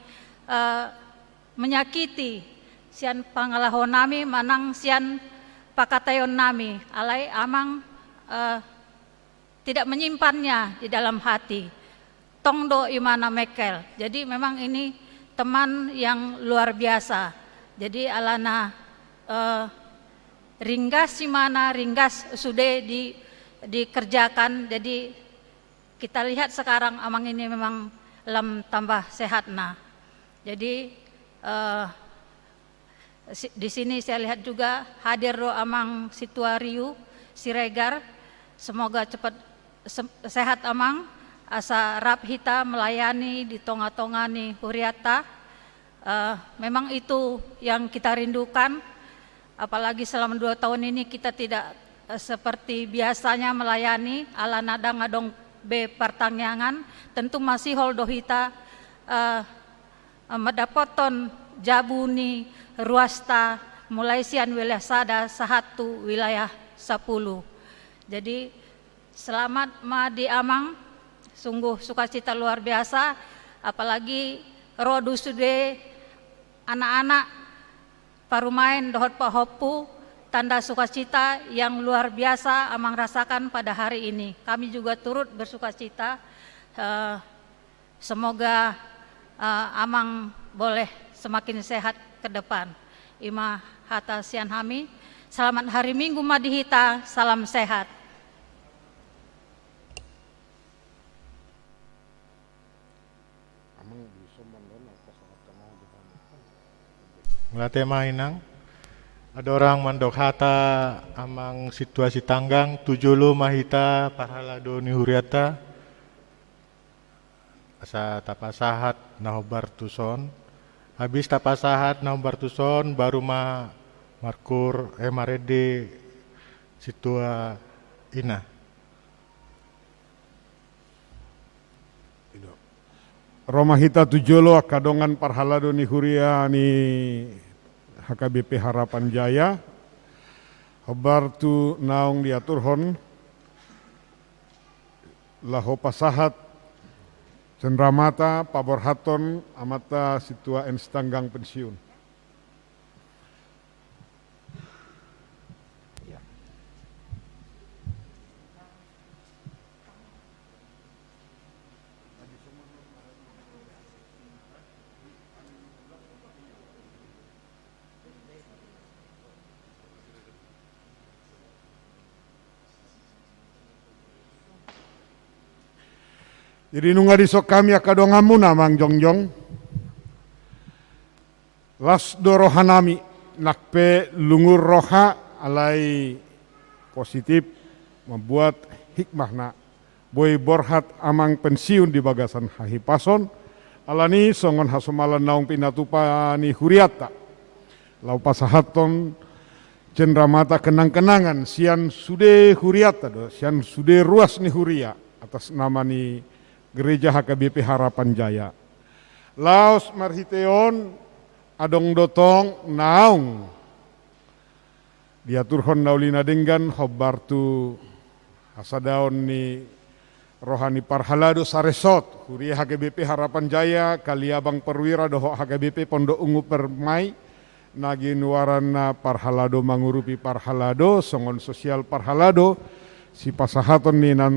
menyakiti sian pangalahon nami manang sian pakatayon nami. Alai Amang tidak menyimpannya di dalam hati. Tongdo imana mekel. Jadi memang ini teman yang luar biasa. Jadi alana ringgas imana ringgas sudah dikerjakan. Jadi kita lihat sekarang Amang ini memang lam tambah sehat nah. Jadi di sini saya lihat juga hadir do Amang Situariu Siregar. Semoga cepat sehat Amang. Asa rap hita melayani di tonga-tonga ni huriata. Memang itu yang kita rindukan. Apalagi selama 2 tahun ini kita tidak seperti biasanya melayani ala nada ngadong be pertanyaan. Tentu masih holdo hita mendapoton jabuni ruasta mulai sian wilayah sada satu wilayah 10. Jadi selamat Madi Amang. Sungguh sukacita luar biasa, apalagi rodu sude anak-anak parumain dohot pahopu, tanda sukacita yang luar biasa Amang rasakan pada hari ini. Kami juga turut bersukacita, semoga Amang boleh semakin sehat ke depan. Ima hata sian hami, selamat hari Minggu Madihita, salam sehat. Ngelate mainang, ada orang mandok hata Amang situasi tanggang, tujulu mahita parhalado ni huriata, asa tapasahat nahobar tuson, habis tapasahat nahobar tuson baru markur marede situa ina. Roma hita tujolo kadongan parhalado ni huria ni HKBP Harapan Jaya. Hobar tu naung diaturhon laho pasahat cenramata paborhaton amata situa en stanggang pensiun. Jadi nunga disok kami akadongamu namang jongjong. Las dorohanami nakpe lungur roha alai positif membuat hikmah na boy borhat amang pensiun di bagasan hahipason alani songon hasumalan naung pinatupa ni huriata lau pasahaton cendramata kenang-kenangan sian sude huriata do sian sude ruas ni huria atas nama ni gereja HKBP Harapan Jaya laos marhiteon adong dotong naung diaturhon naulina denggan hobbartu hasadaon ni rohani parhalado saresot huria HKBP Harapan Jaya kaliabang perwira doho HKBP Pondok Ungu Permai nagi nuarana parhalado mangurupi parhalado songon sosial parhalado si pasahaton ni nan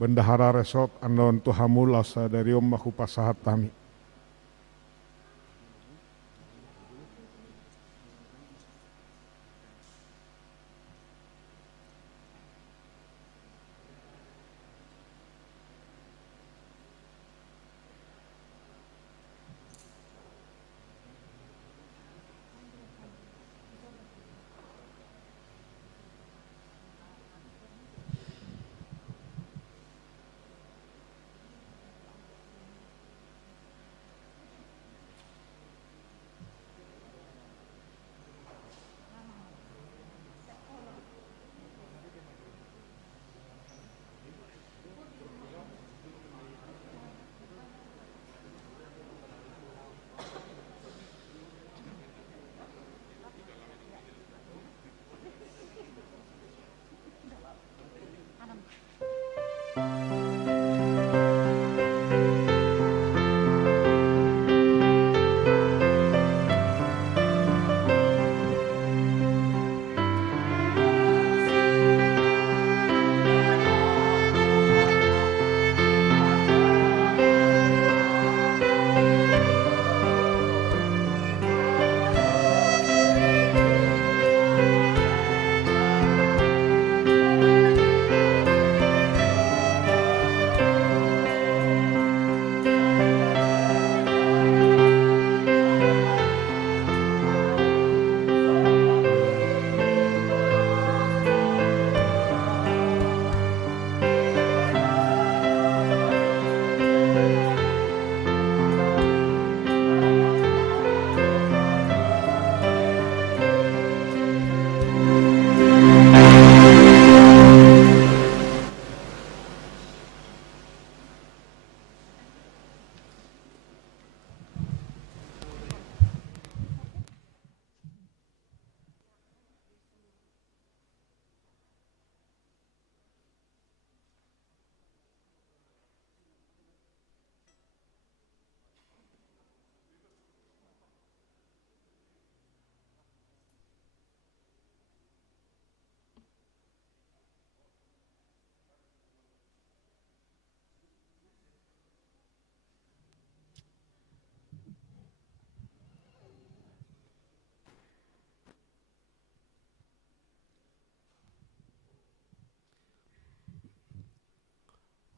bendahara resort andon tuhamul asa dari ommahu pasahat tami.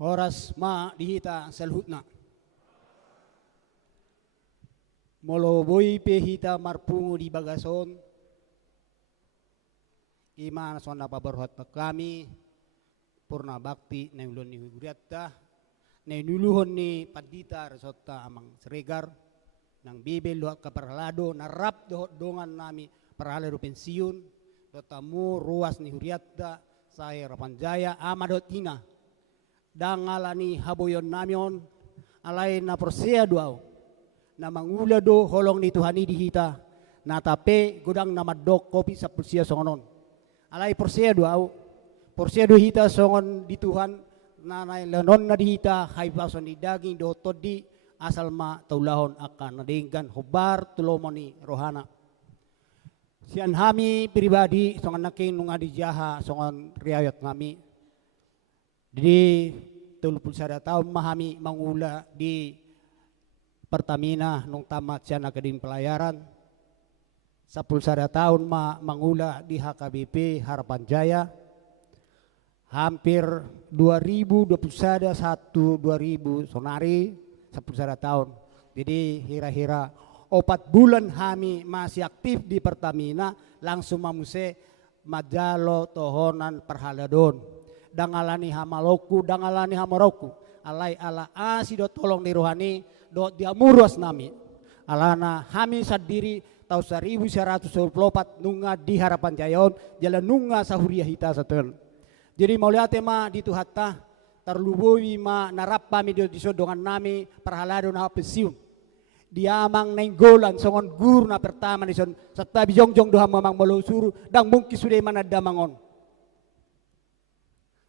Oras ma dihita salhutna. Moloboy pehita marpungu di bagason. Ima sona pabarhot kami purna bakti na ulun ni hugriatta na nuluhon ni padita resota amang Sregar nang bibel doha kaparhalado narap dohot dongan nami parhalado pensiun dotamu ruas ni huriatta saya Harapan Jaya amadot ina dangalani haboyon namion alay na persea duaw na mangula do holong ni Tuhani dihita na tape gudang na madok kopi sa persia songonon alay persea duaw persea do hita songon di Tuhan na lenon na dihita hay pason di daging do todi asal ma taulahon akan nadinggan hubar tulomoni rohana sian hami pribadi songon naking nung adi jaha songon riayat ngami di 31 tahun mahami mangula di Pertamina nung tamat siya naging pelayaran. 11 tahun mangula di HKBP Harapan Jaya. hampir 2021 sonari 10 tahun. Jadi hira-hira 4 bulan kami masih aktif di Pertamina langsung mamuse majalo tohonan perhaladon dangalani hamaloku dangalani hamaroku alai ala asido tolong di rohani do diamuros nami alana kami sadiri tahun 1924 nunga di Harapan Jayon jalan nunga sahuria hita saten. Jadi mau lihat tema di tuhatta terlubui ma narapa mi di sodongan nami perhalado na pensiun. Diamang nenggolan songon guru na pertama di son satabi jongjong doha mamang molosuru dang mungkin sudah mana damangon.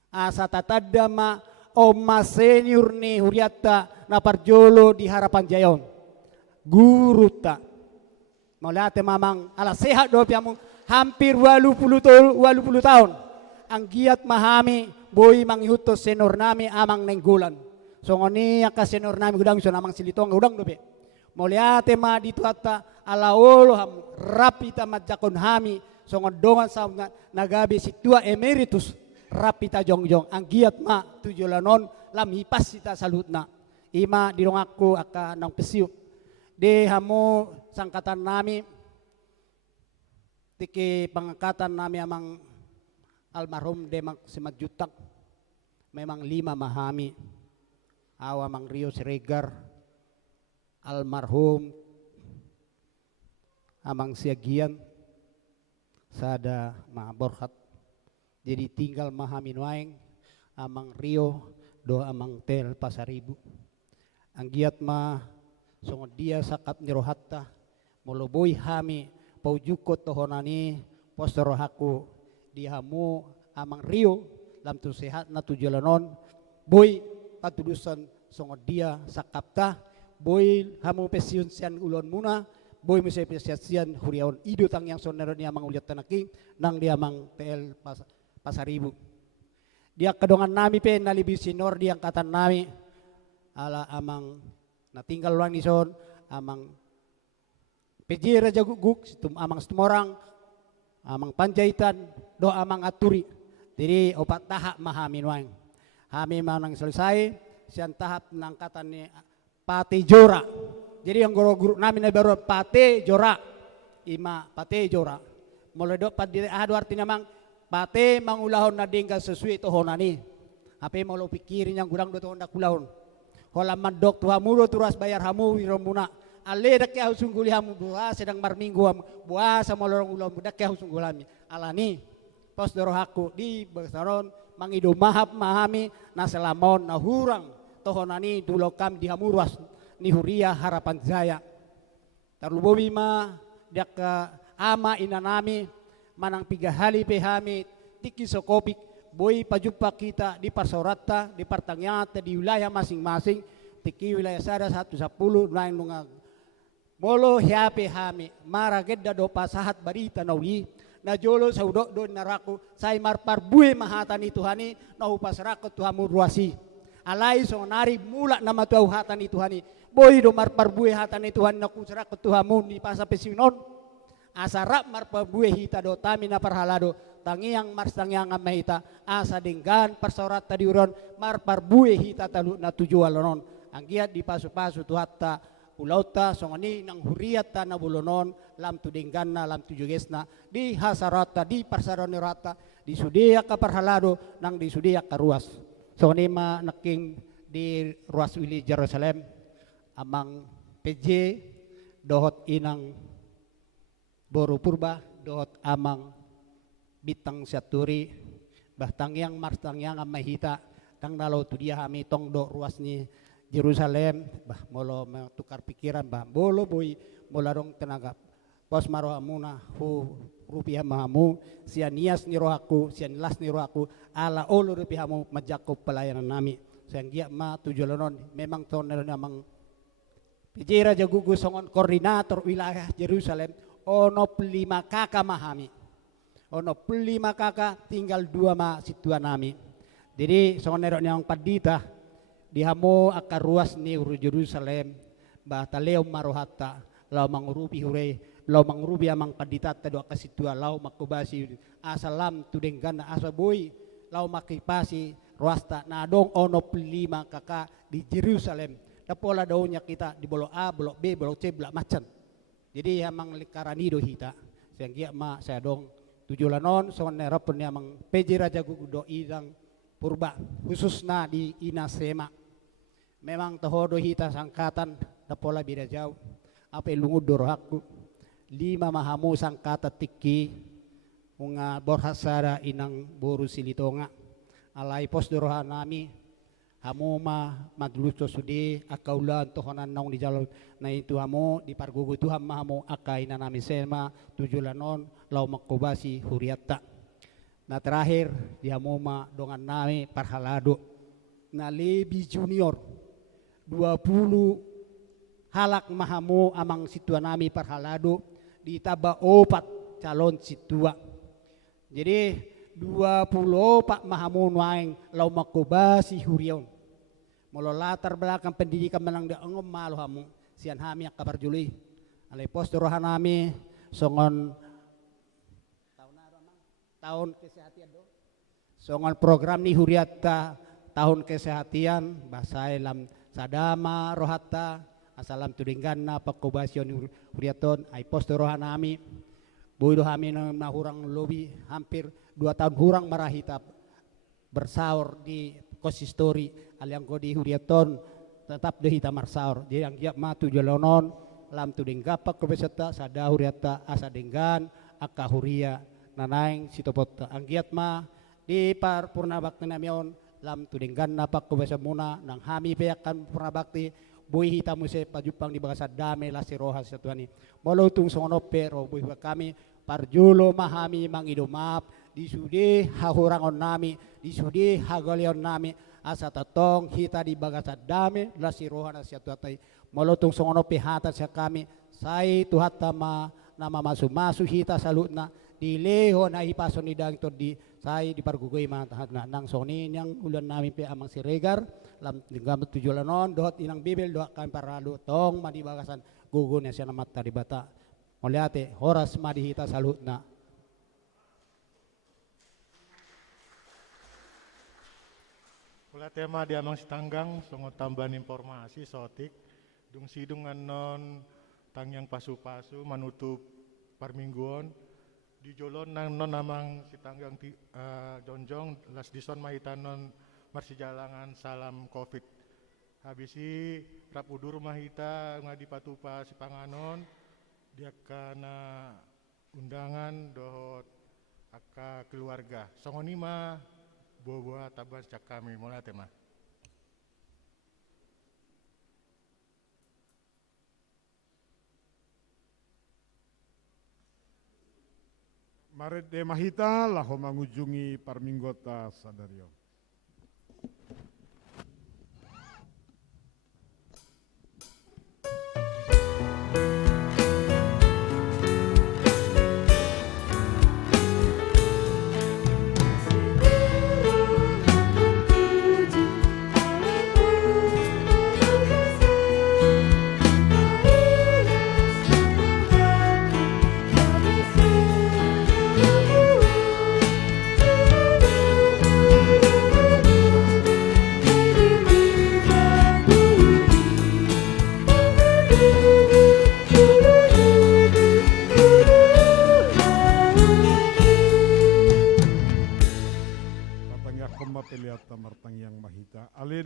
Asa tatadda ma oma senior ni huriata na parjolo di Harapan Jayon. Guru ta. Maulate mamang ala sehat do piamu hampir 80 tahun. Ang giat mahami boy manghutos senior nami amang nenggolan. Songoni ka senior nami gudang so namang silitong gudang do pe. Moliate ma dito ata alaolo ham rapita majakon hami songon dongan sa nagabi si tua emeritus rapita jongjong ang giat ma tujulanon lam hipas sita salutna ima dirong aku aka nang pesiu de hamo sangkatan nami tiki pangangkatan nami amang almarhum demak simajutak memang 5 mahami awa mang Rio Siregar almarhum amang siagian sada maborhat jadi tinggal mahamin waeng amang Rio do amang tel Pasaribu ang giat ma songon dia sakat nirohatta moloboy hami paujukot tohonani postorohaku dihamu amang Rio lam tu sehat na tujulanon boy patudusan songon dia sakapta boy hamu pesiun sian ulon muna boy mese pesian huriaon ido tang yang sonero ni amang uliat tanaki nang dia amang TL Pasaribu dia kedongan nami pe nalibi sinor di angkatan nami ala amang natinggal ulang ison amang PJ Raja Guguk situm amang Setumorang amang Panjaitan do amang Aturi jadi 4 tahap mahamin wang hami manang selesai sian tahap nangkatan ni Pate Jora. Jadi yang guru nami na baru Pate Jora. Ima Pate Jora. Mulai do pada adu artinya mang Pate mangulahon na dinggal sesuai tohonani. Apa mau lo pikirin yang gudang do tohon dak kulahon. Hola mandok tuha mulo turas bayar hamu wiromuna. Ale dak ya sungguli hamu buah sedang marminggu hamu. Buah sama lorong ulam dak ya sunggulami. Alani pos dorohaku di besaron mangido mahap mahami na selamon na hurang tohonani dulokam dihamuras ni huria Harapan Jaya terlubowi ma dia ke ama inanami manang 3 hali pehami tiki sokopik boy pajumpa kita di Pasorata di Partangyata di wilayah masing-masing tiki wilayah sada 110 lain nungag bolo hiape hami maragedda do pasahat barita nawi na jolo saudok do naraku say marpar buwe mahatan Tuhani na upasrakot tuhamu ruasi alai sonari mula nama tuau hatan itu hani boy do marparbue hatan itu hani naku serak tuhamu di pasa pesiunon asarap marparbue hita do tami na parhalado tangiang marstangiang amahita asa denggan persorat tadi uron marparbue hita talu na tujualonon ang giat di pasu-pasu tu hatta ulauta songoni nang huriata na bulonon lam tu denggan na lam tu jugesna di hasarata di parsaronirata di sudia ka parhalado nang di sudia ka ruas. So ni ma naking di ruas wili Jerusalem amang PJ dohot inang Boru Purba dohot amang bitang syaturi bahtang yang martang yang amahita tang nalo tu dia hami tong do ruas ni Jerusalem bah molo tukar pikiran bah bolo boy molarong tenaga pos maro amuna hu rupiah mahamu sian nias ni rohaku sian las ni rohaku ala olo rupiahmu majakup pelayanan nami siang gia ma tujulanon memang toner namang PJ Raja Gugu songon koordinator wilayah Jerusalem ono 5 kakak mahami ono 5 kakak tinggal 2 ma situa nami jadi songon nerok yang padita dihamu akar ruas ni Jerusalem bah taleo marohata lau mangurupi hure lau mangurupi amang padita tado akasitua lau makubasi asalam tudenggan asa boy lau makipasi ruasta na dong ono 5 kakak di Jerusalem. Dapola daunnya kita di bolo A, bolo B, bolo C, bolo macan. Jadi hamang likaranido hita. Sehingga ma saya dong 7 lanon songon nerapun hamang PJ Raja Gugudo idang purba khususna di Inasema. Memang tahodo hita sangkatan dapola beda jauh. Apa lungud dorohaku 5 mahamu sangkata tiki unga borhasara inang boru silitonga alai pos doroha nami hamuma madluto sudi akaulan tohonan naung di jalan na itu hamu di pargugu Tuhan mahamu akaina nami sema 7 lanon lau makobasi huriatta. Na terakhir di hamuma dongan nami parhalado na lebih junior 20 halak mahamu amang situa nami parhalado ditaba 4 calon situa. Jadi 20 pak mahamun waeng lau makobasi hurion. Molo latar belakang pendidikan menang da engom malu hamu sian hami ak kabar juli. Alai pos rohan nami songon tahun kesehatan do. Songon program ni huriatta tahun kesehatan bahasa lam sadama rohatta asalam tudingganna pakobasion huriaton ai pos rohan nami. Boy do kami na hurang lobi hampir 2 tahun hurang marahita bersaur di konsistori aliang ko di huriaton tetap de hita marsaur. Jadi ang giap matu jalonon lam tu denggapak ko beseta sada huriata asa denggan aka huria nanaing sitopot ang giat ma di par purna bakti namion lam tu denggan napak ko besa muna nang hami peyakan purna bakti boy hita mo se pajupang di bagasa dame la si rohas sa tuani molotung songono pero boy kami parjulo mahami mangidumap di sudi hahurangon nami di sudi hagalion nami asa tatong hita di bagasa dame la si rohana sia tuatai molotung songono pihata sa kami sai tuhata ma nama masu hita salutna di leho na hipason ni dang to di sai di pargugoy matahat na nang soni yang ulan nami pe amang si Regar lam tinggam 7 lanon dohot inang bibel doa kami paralo tong madi bagasan gugun siya namat tadi bata moliate horas madihita salutna. Pula tema di amang sitanggang songo tambahan informasi sotik dung sidung anon tangyang pasu-pasu manutup parmingguon di jolon nang non amang sitanggang jonjong las dison mahitanon marsijalangan salam covid habisi rapudur mahita ngadi patupa si panganon dia kana undangan dohot aka keluarga songonima buah tabas cak kami mulai tema Maret de mahita laho mangunjungi parminggota sadario.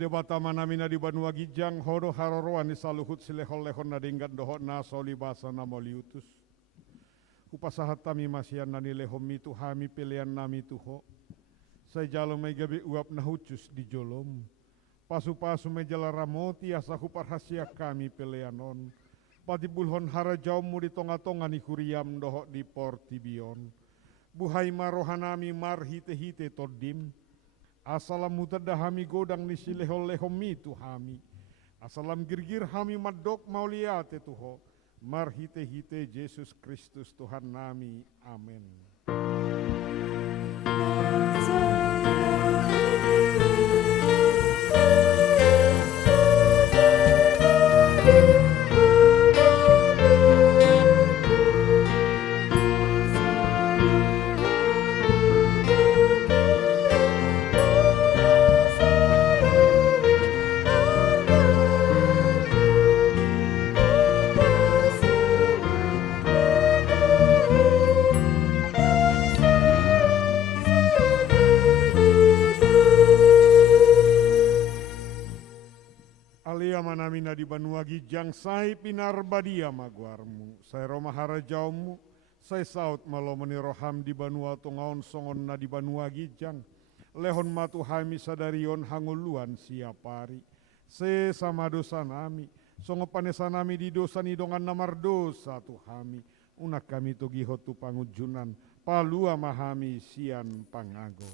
Batama namina di Banua Gijang horo haroroan ni saluhut silehol-lehon na dinggan dohot na soli basa na moliutus. Upasahat tami masian nani lehom mitu hami pilihan nami tuho. Saya jalo may gabi uap na hucus di jolom. Pasu-pasu may jala ramoti asa huparhasia kami pilihanon. Pati bulhon harajau mu di tonga-tonga ni kuriam dohot di portibion. Buhay marohanami marhite-hite todim. Asalam mutada hami godang ni silehol-lehom mitu hami. Asalam girgir hami madok mauliate tuho. Marhite-hite Yesus Kristus Tuhan nami. Amin. nami na di banua gijang sai pinar badia maguarmu, sai romahara jaumu, sai saut malomani roham di banua tongaon songon na di banua gijang, lehon matu hami sadarion hanguluan siapari, se sama dosa nami, songo panesa nami di dosa ni dongan namar dosa tu hami, unak kami togi hotu pangujunan, palua mahami sian pangago.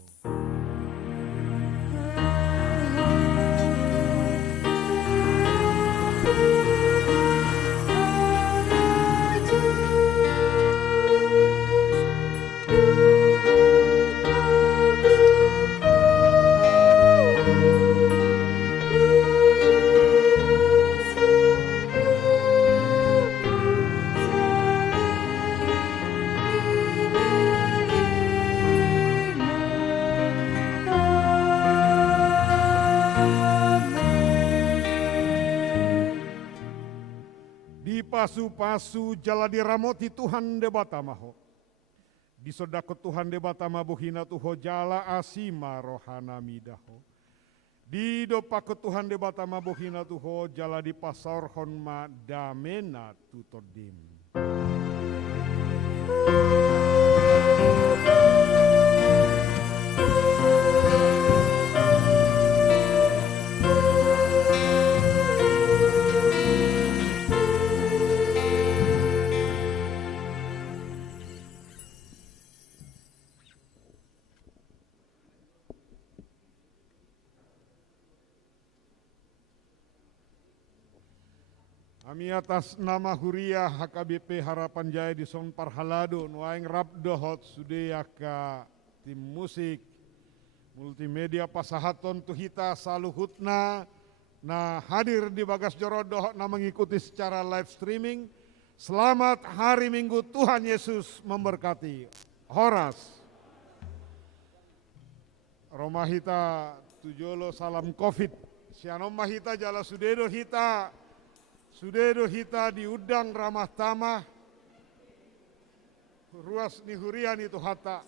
Pasu-pasu jala diramoti Tuhan debata maho. Di sodako Tuhan debata mabuhina tuho jala asima rohana midaho. Di dopako Tuhan debata mabuhina tuho jala di pasar honma damena tutodim. Kami atas nama Huria HKBP Harapan Jaya di Son Parhalado nuaing rap dohot sudeyaka tim musik multimedia pasahaton tuhita saluhutna na hadir di Bagas Joro dohot na mengikuti secara live streaming. Selamat hari Minggu, Tuhan Yesus memberkati. Horas Romahita tujolo salam Covid sianom mahita jala sudedo hita diudang ramah tamah ruas nihurian itu hata